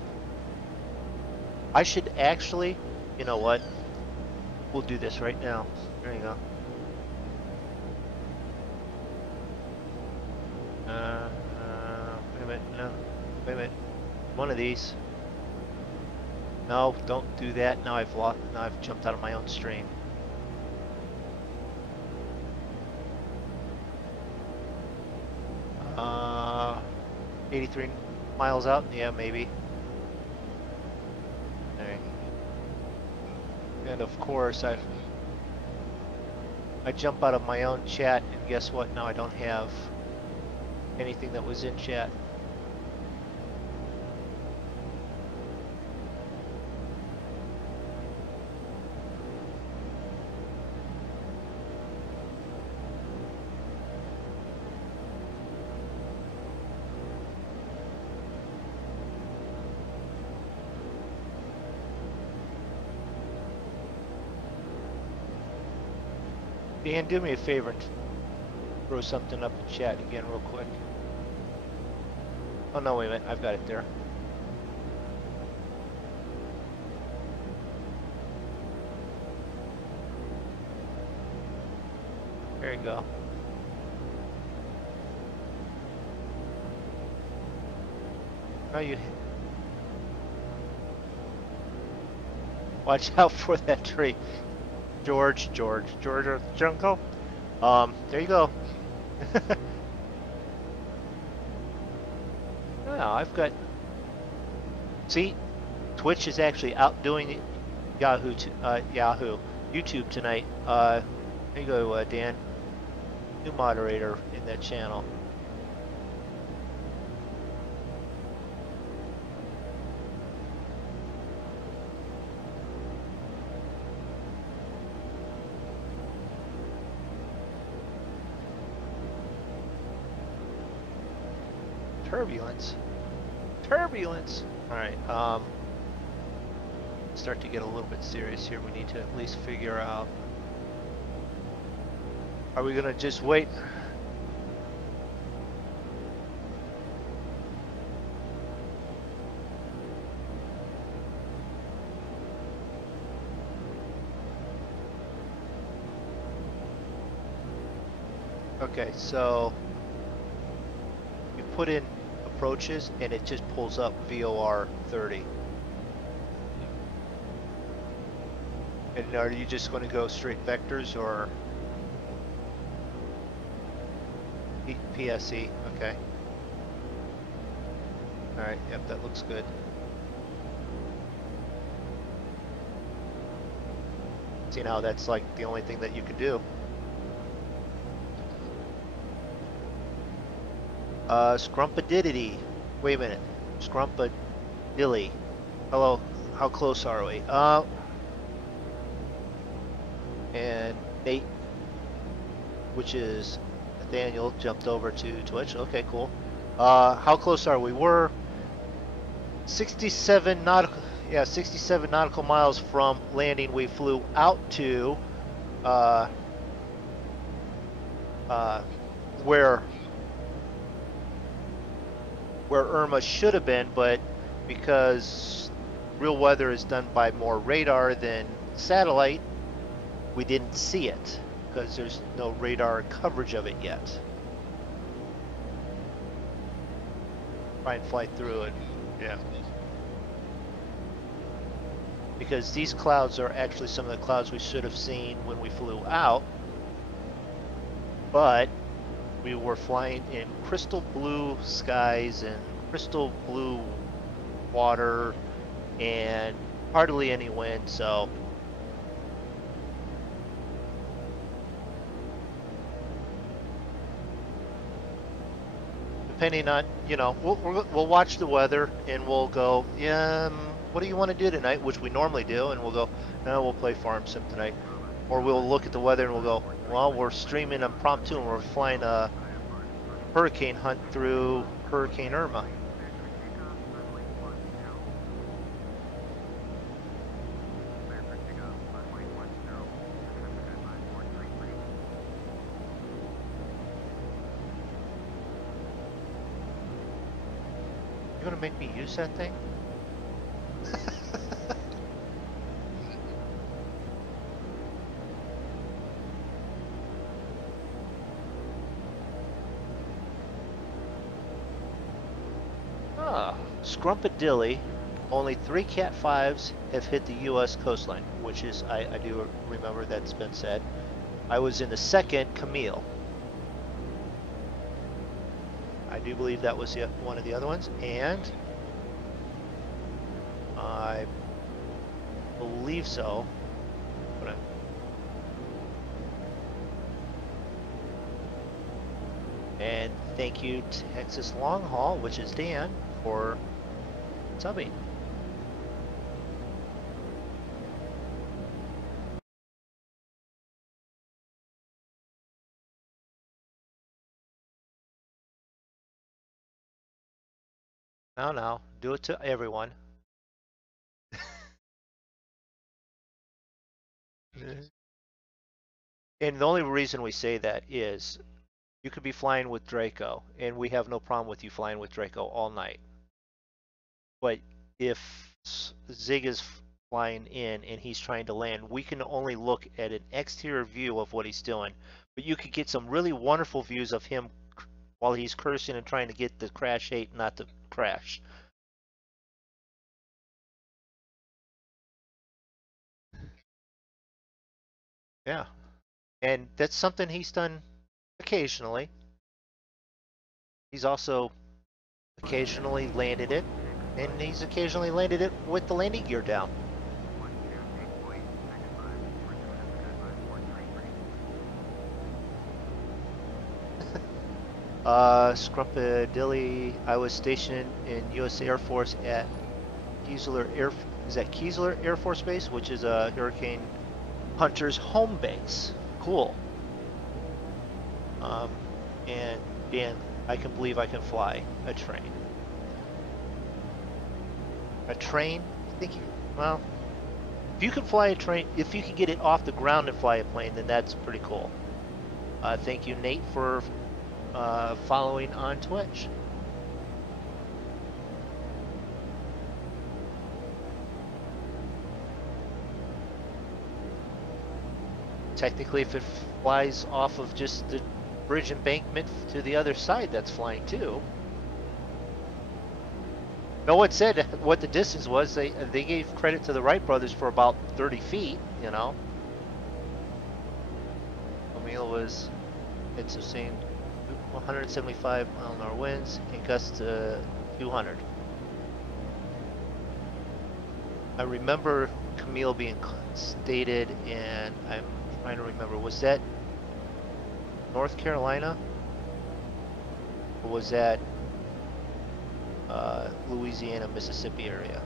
I should actually, you know what? We'll do this right now. There you go. Wait a minute. No. Wait a minute. One of these. No, don't do that. Now I've jumped out of my own stream. Uh, 83 miles out? Yeah, maybe. And of course, I jump out of my own chat, and guess what? Now I don't have anything that was in chat. Dan, do me a favor and throw something up in chat again real quick. Oh no, wait a minute, I've got it there. There you go. Now you watch out for that tree. George Jungle. There you go. Now I've got. See, Twitch is actually outdoing Yahoo YouTube tonight. There you go, Dan. New moderator in that channel. Turbulence. All right. start to get a little bit serious here. We need to at least figure out, are we gonna just wait? Okay, so you put in approaches and it just pulls up VOR 30. And are you just going to go straight vectors or PSE? Okay. All right, yep, that looks good. See, now that's like the only thing that you could do. Scrumpadidity. Wait a minute. Scrumpadilly. Hello, how close are we? And Nate, which is Nathaniel, jumped over to Twitch. Okay, cool. How close are we? We're 67 nautical, 67 nautical miles from landing. We flew out to where Irma should have been, but because real weather is done by more radar than satellite, we didn't see it because there's no radar coverage of it yet. Try and fly through it, yeah. Because these clouds are actually some of the clouds we should have seen when we flew out, but we were flying in crystal blue skies and crystal blue water and hardly any wind, so depending on, you know, we'll watch the weather and we'll go, yeah, what do you want to do tonight, which we normally do, and we'll go, no, we'll play farm sim tonight. Or we'll look at the weather and we'll go, well, we're streaming impromptu and we're flying a hurricane hunt through Hurricane Irma. You're gonna make me use that thing? Scrumpadilly, only 3 Cat 5s have hit the U.S. coastline, which is, I do remember that's been said. I was in the second Camille. I do believe that was one of the other ones, and I believe so. But and thank you to Texas Long Haul, which is Dan, for subbing. Now, do it to everyone. And the only reason we say that is you could be flying with Draco, and we have no problem with you flying with Draco all night. But if Zig is flying in and he's trying to land, we can only look at an exterior view of what he's doing. But you could get some really wonderful views of him while he's cursing and trying to get the crash 8 not to crash. Yeah. And that's something he's done occasionally. He's also occasionally landed it, and he's occasionally landed it with the landing gear down. Scrumpadilly, I was stationed in U.S. Air Force at Keesler Air Force Base, which is a Hurricane Hunter's home base. Cool. And Dan, I can believe I can fly a train. A train? I think well, If you can fly a train, if you can get it off the ground and fly a plane, then that's pretty cool. Thank you, Nate, for following on Twitch. Technically, if it flies off of just the bridge embankment to the other side, that's flying too. No one said what the distance was. They gave credit to the Wright brothers for about 30 feet, you know. Camille was, it's sustained 175 mile-an-hour winds and gusts to 200. I remember Camille being stated, and I'm trying to remember, was that North Carolina? Or was that Louisiana, Mississippi area?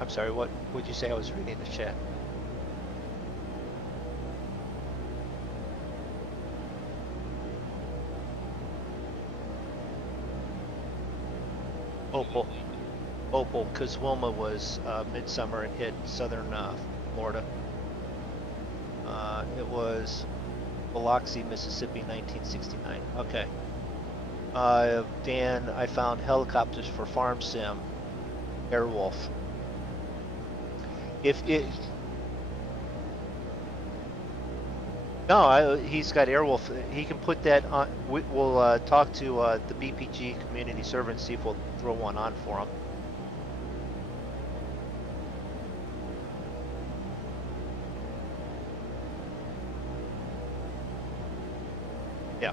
I'm sorry, what would you say? I was reading the chat. Opal, because Wilma was midsummer and hit southern Florida. It was Biloxi, Mississippi, 1969. Okay. Dan, I found helicopters for Farm Sim, Airwolf. If it... No, he's got Airwolf. He can put that on. We'll talk to the BPG community server and see if we'll throw one on for him. Yeah.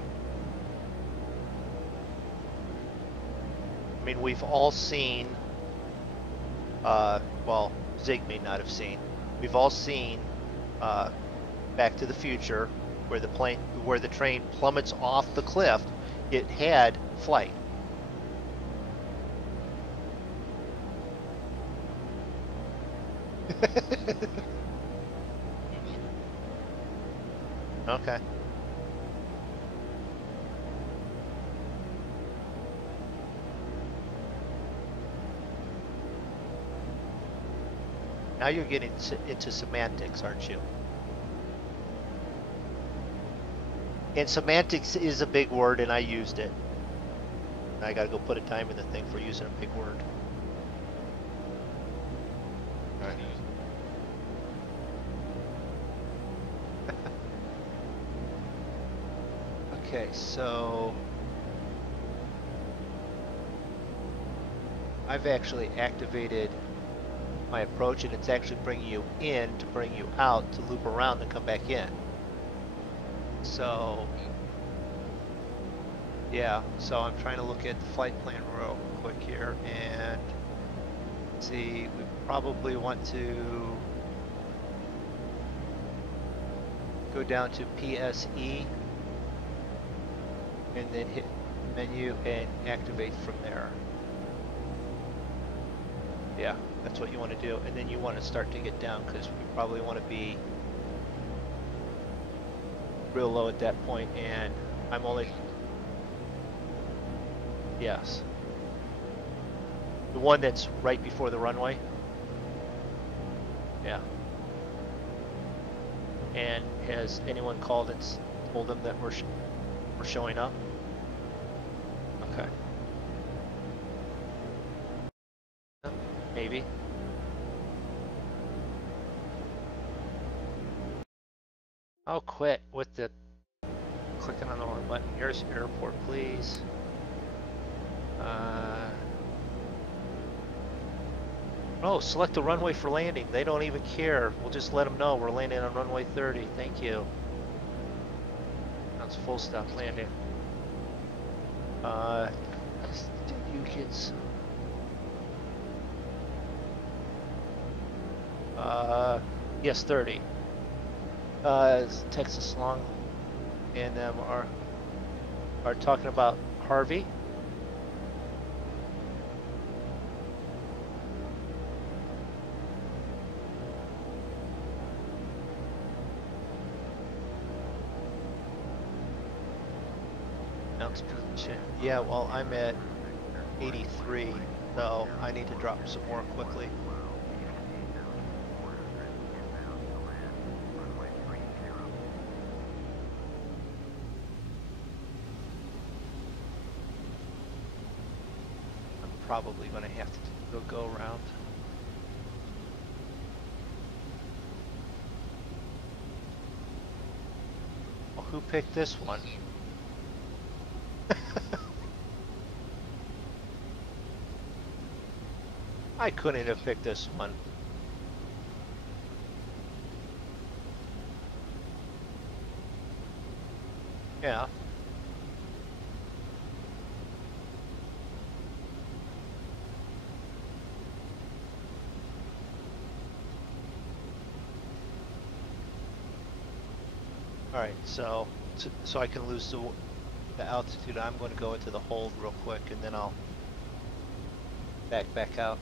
I mean, we've all seen, well, Zig may not have seen. We've all seen Back to the Future, where the train plummets off the cliff. It had flight. Okay. Now you're getting into semantics, aren't you? And semantics is a big word, and I used it. I gotta go put a time in the thing for using a big word. All right. Okay, so I've actually activated my approach, and it's actually bringing you in to bring you out to loop around and come back in. So yeah, so I'm trying to look at the flight plan real quick here and see. We probably want to go down to PSE and then hit menu and activate from there. Yeah, that's what you want to do, and then you want to start to get down, because we probably want to be real low at that point, and I'm only, yes, the one that's right before the runway. Yeah. And has anyone called and told them that we're showing up? Okay. Maybe. I'll quit with the clicking on the wrong button. Here's airport, please. Oh, select the runway for landing. They don't even care. We'll just let them know we're landing on runway 30. Thank you. That's full stop landing. You kids. Yes, 30. Texas Long and them are talking about Harvey. Bounce position. Yeah, well, I'm at 83, so I need to drop some more quickly. I'm probably going to have to do a go around. Well, who picked this one? I couldn't have picked this one. Yeah. All right, so I can lose the altitude, I'm going to go into the hold real quick, and then I'll back out.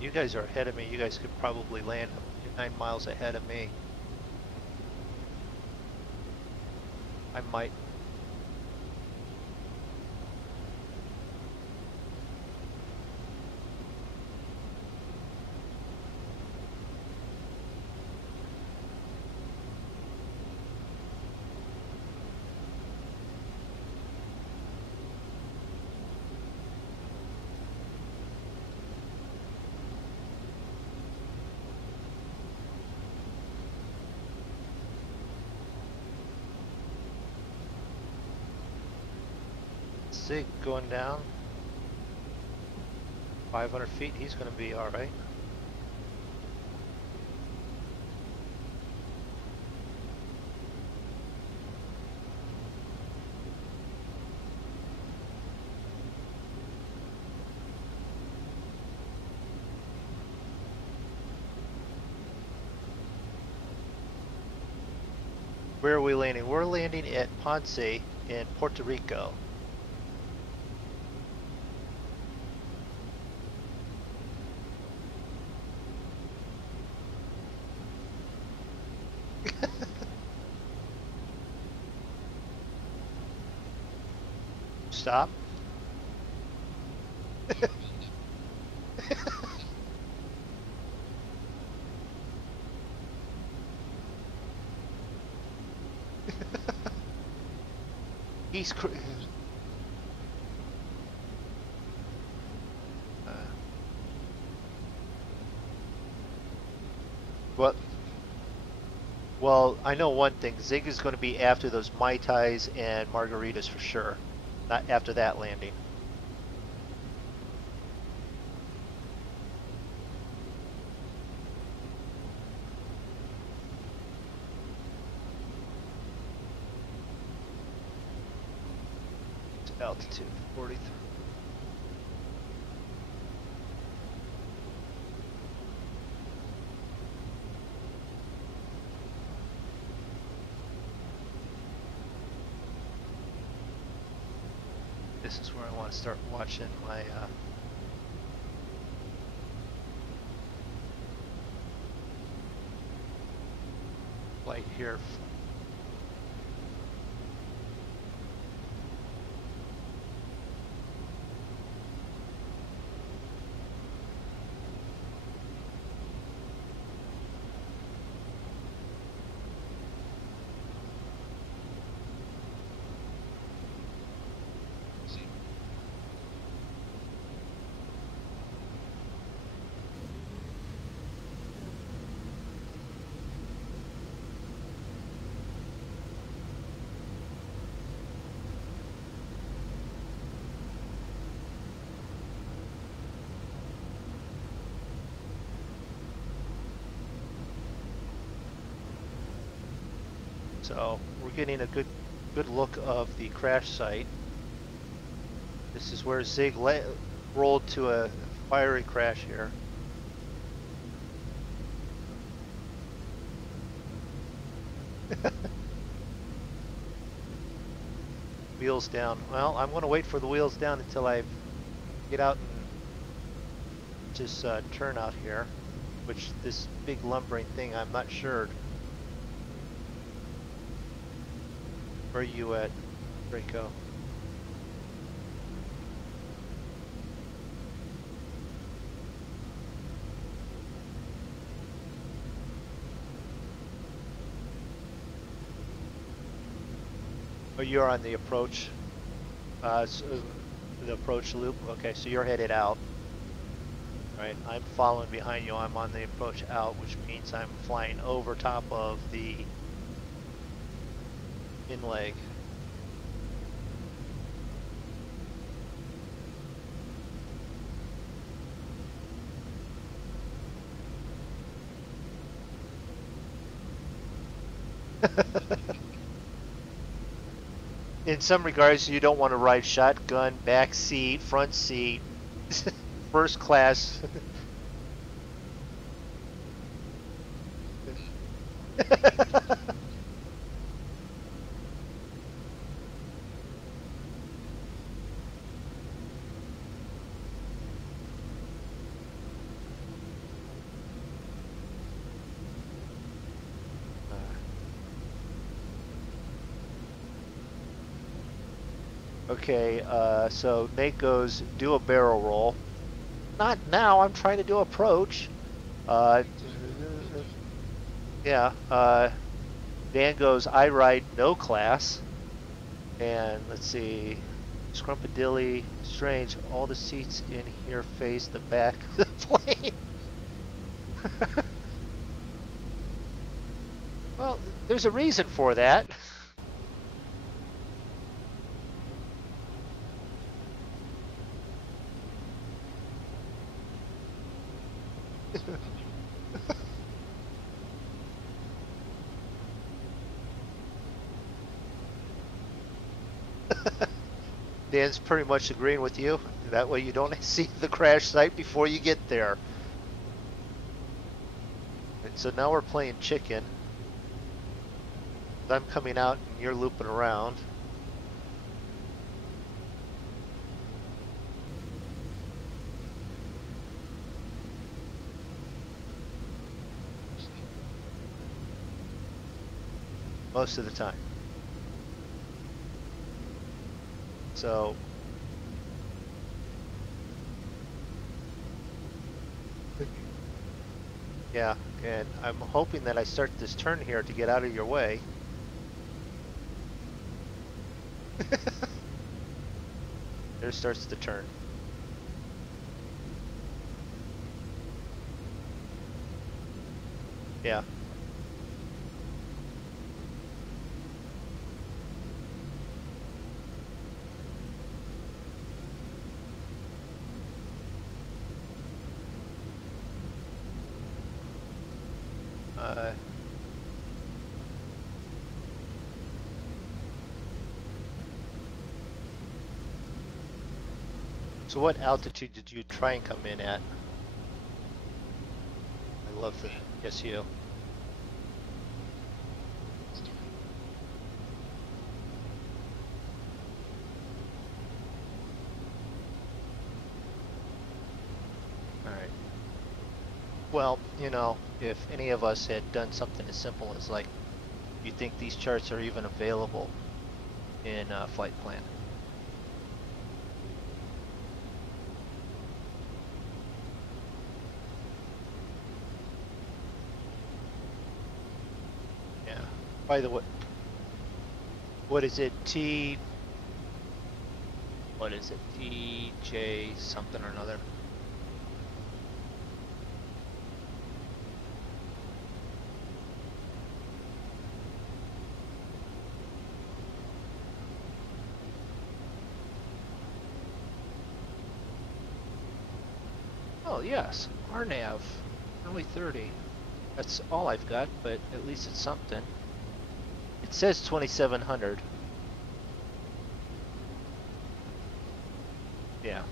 You guys are ahead of me. You guys could probably land. You're 9 miles ahead of me. I might. Zig going down. 500 feet, he's going to be all right. Where are we landing? We're landing at Ponce in Puerto Rico. Stop. He's what? Well, I know one thing. Zig is going to be after those Mai Tais and margaritas for sure. Not after that landing. Altitude 43. This is where I want to start watching my flight here. So we're getting a good look of the crash site. This is where Zig rolled to a fiery crash here. Wheels down. Well, I'm going to wait for the wheels down until I've get out and just turn out here, which this big lumbering thing, I'm not sure. Where are you at, Draco? Oh, you're on the approach. The approach loop. Okay, so you're headed out. Right, I'm following behind you. I'm on the approach out, which means I'm flying over top of the in leg. In some regards, you don't want to ride shotgun, back seat, front seat, first class. Okay, so Nate goes, do a barrel roll. Not now, I'm trying to do approach. Yeah, Dan goes, I ride no class. And let's see, Scrumpadilly, strange, all the seats in here face the back of the plane. Well, there's a reason for that. Dan's pretty much agreeing with you. That way you don't see the crash site before you get there. And so now we're playing chicken. I'm coming out and you're looping around. Most of the time. So yeah, and I'm hoping that I start this turn here to get out of your way. There starts the turn. Yeah. So what altitude did you try and come in at? I love the, yes you. Alright. Well, you know, if any of us had done something as simple as like, you think these charts are even available in Flight Plan? By the way, what is it? What is it? DJ something or another. Oh yes, RNAV, early 30. That's all I've got, but at least it's something. It says 2700. Yeah.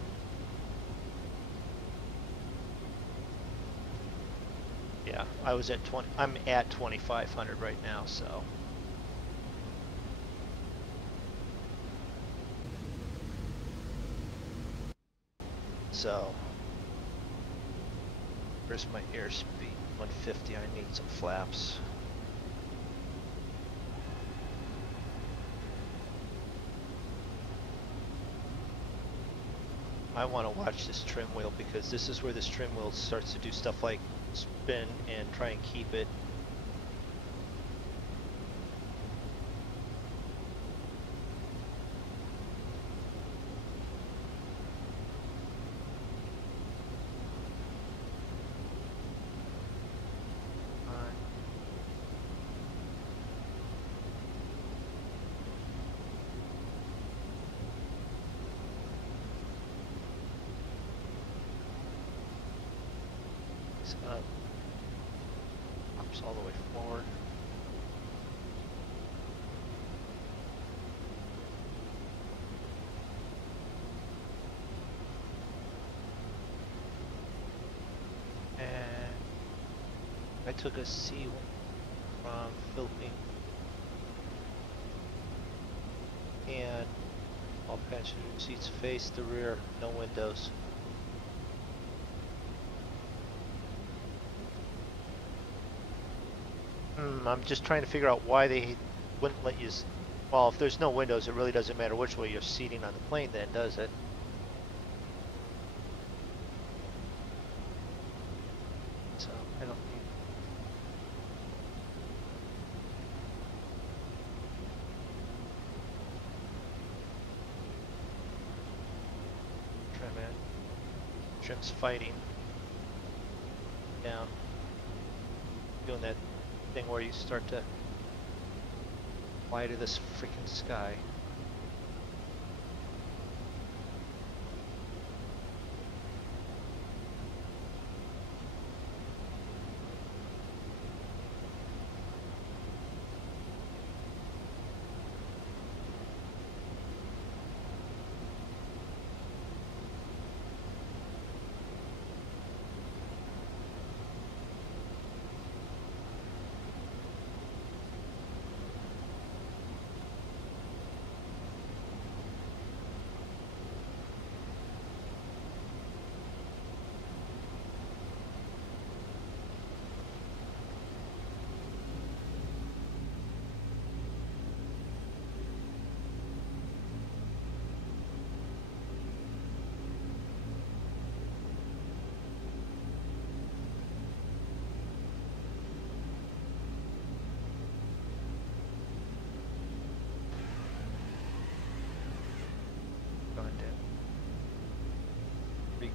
Yeah, I was at 20. I'm at 2500 right now, so. So, where's my airspeed? 150, I need some flaps. I want to watch this trim wheel because this is where this trim wheel starts to do stuff like spin and try and keep it. Pops all the way forward. And I took a C from Philippines and all passenger seats face the rear, no windows. I'm just trying to figure out why they wouldn't let you. Well, if there's no windows, it really doesn't matter which way you're seating on the plane then, does it? So, I don't need... Trim in. Trim's fighting. Down. Doing that thing where you start to fly to this freaking sky.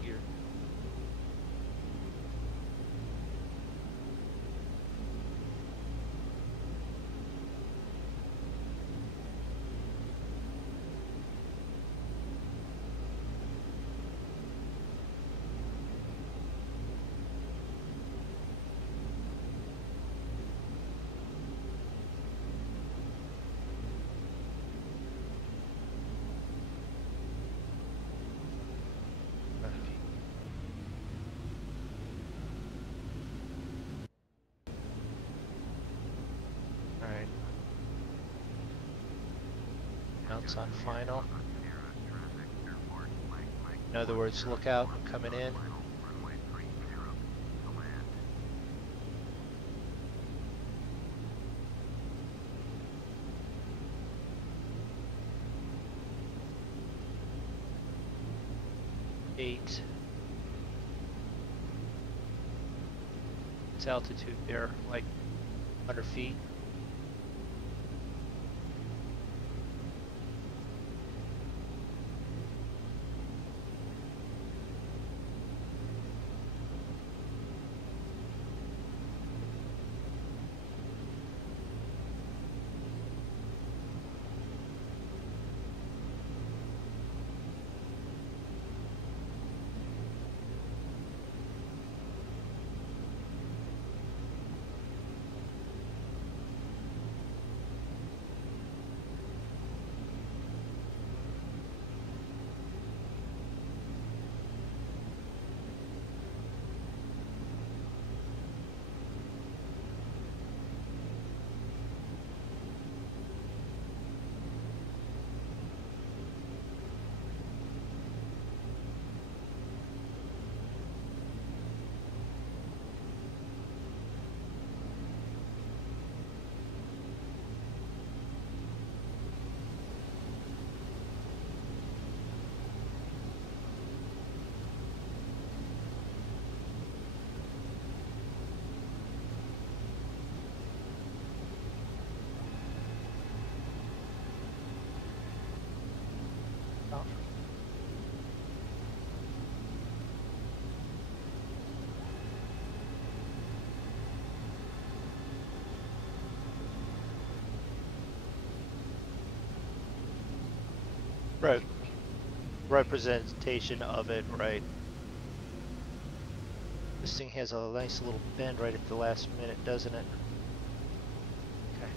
Gear. Bounce on final. In other words, look out, I'm coming in. Eight. It's altitude there, like 100 feet. Right. Representation of it, right? This thing has a nice little bend right at the last minute, doesn't it? Okay.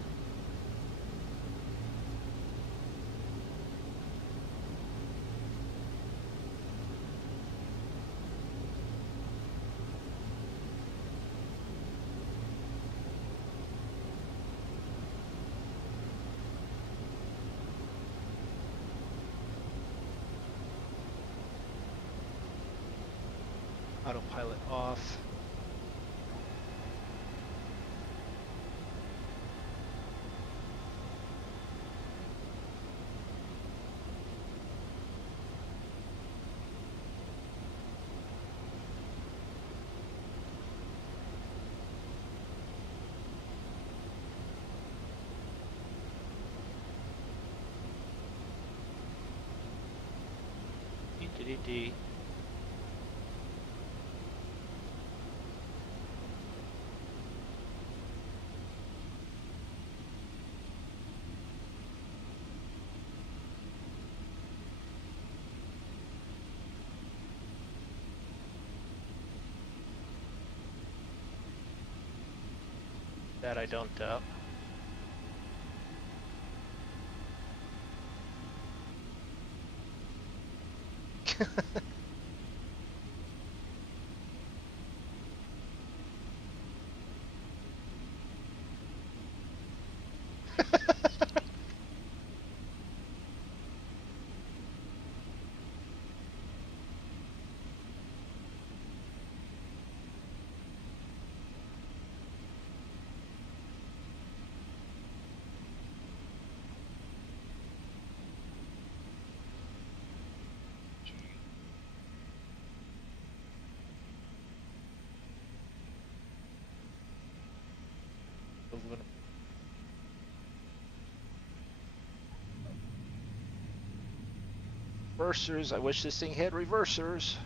Autopilot off. Dee. That I don't doubt. Reversers. I wish this thing had reversers.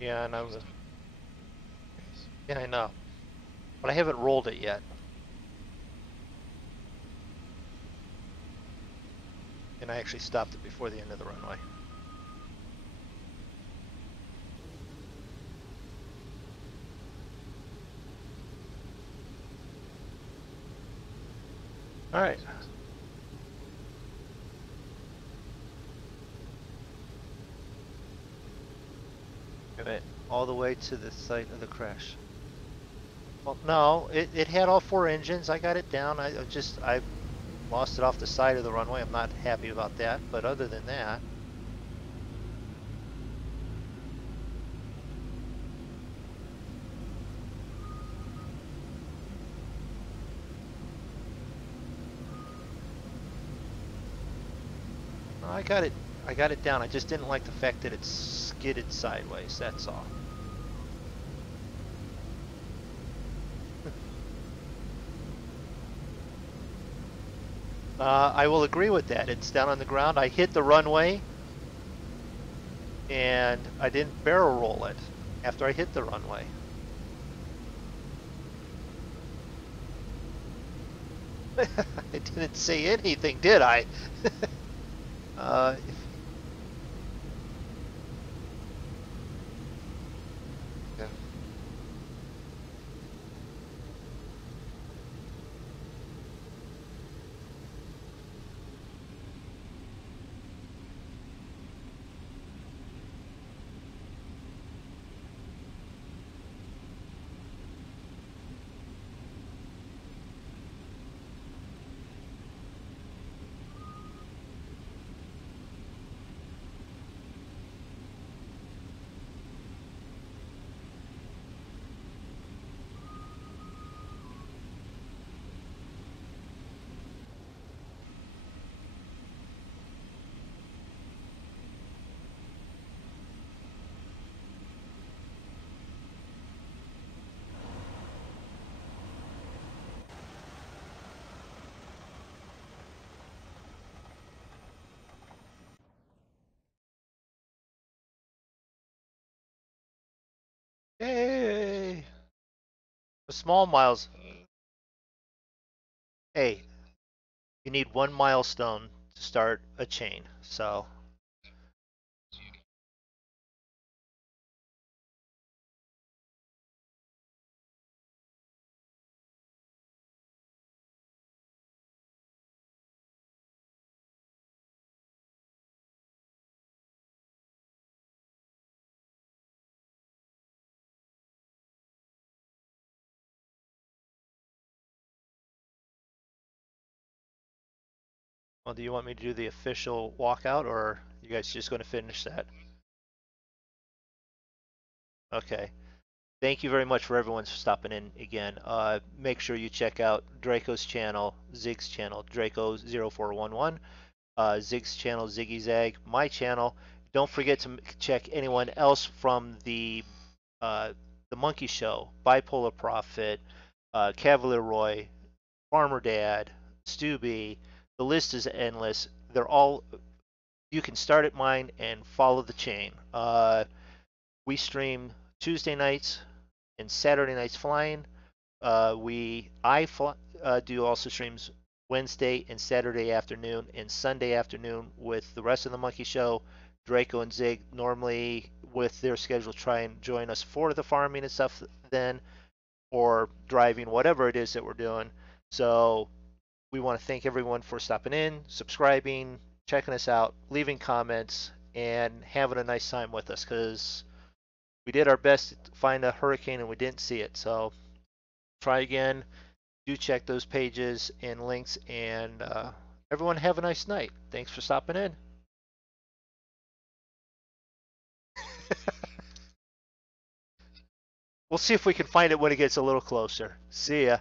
Yeah, and yeah, I know, but I haven't rolled it yet. And I actually stopped it before the end of the runway. All right. It all the way to the site of the crash. Well, no, it had all 4 engines. I got it down. I lost it off the side of the runway. I'm not happy about that, but other than that. I got it down. I just didn't like the fact that it skidded sideways, that's all. I will agree with that. It's down on the ground. I hit the runway and I didn't barrel roll it after I hit the runway. I didn't say anything, did I? Small miles. Hey, you need one milestone to start a chain. So, well, do you want me to do the official walkout, or you guys just going to finish that? Okay. Thank you very much for everyone stopping in again. Make sure you check out Draco's channel, Zig's channel, Draco0411, Zig's channel, Ziggy Zag, my channel. Don't forget to check anyone else from uh, the Monkey Show, Bipolar Prophet, Cavalier Roy, Farmer Dad, Stubby. The list is endless. They're all, you can start at mine and follow the chain. We stream Tuesday nights and Saturday nights flying. I do also streams Wednesday and Saturday afternoon and Sunday afternoon with the rest of the Monkey Show. Draco and Zig normally with their schedule try and join us for the farming and stuff then, or driving, whatever it is that we're doing. So we want to thank everyone for stopping in, subscribing, checking us out, leaving comments, and having a nice time with us because we did our best to find a hurricane and we didn't see it. So try again. Do check those pages and links, and everyone have a nice night. Thanks for stopping in. We'll see if we can find it when it gets a little closer. See ya.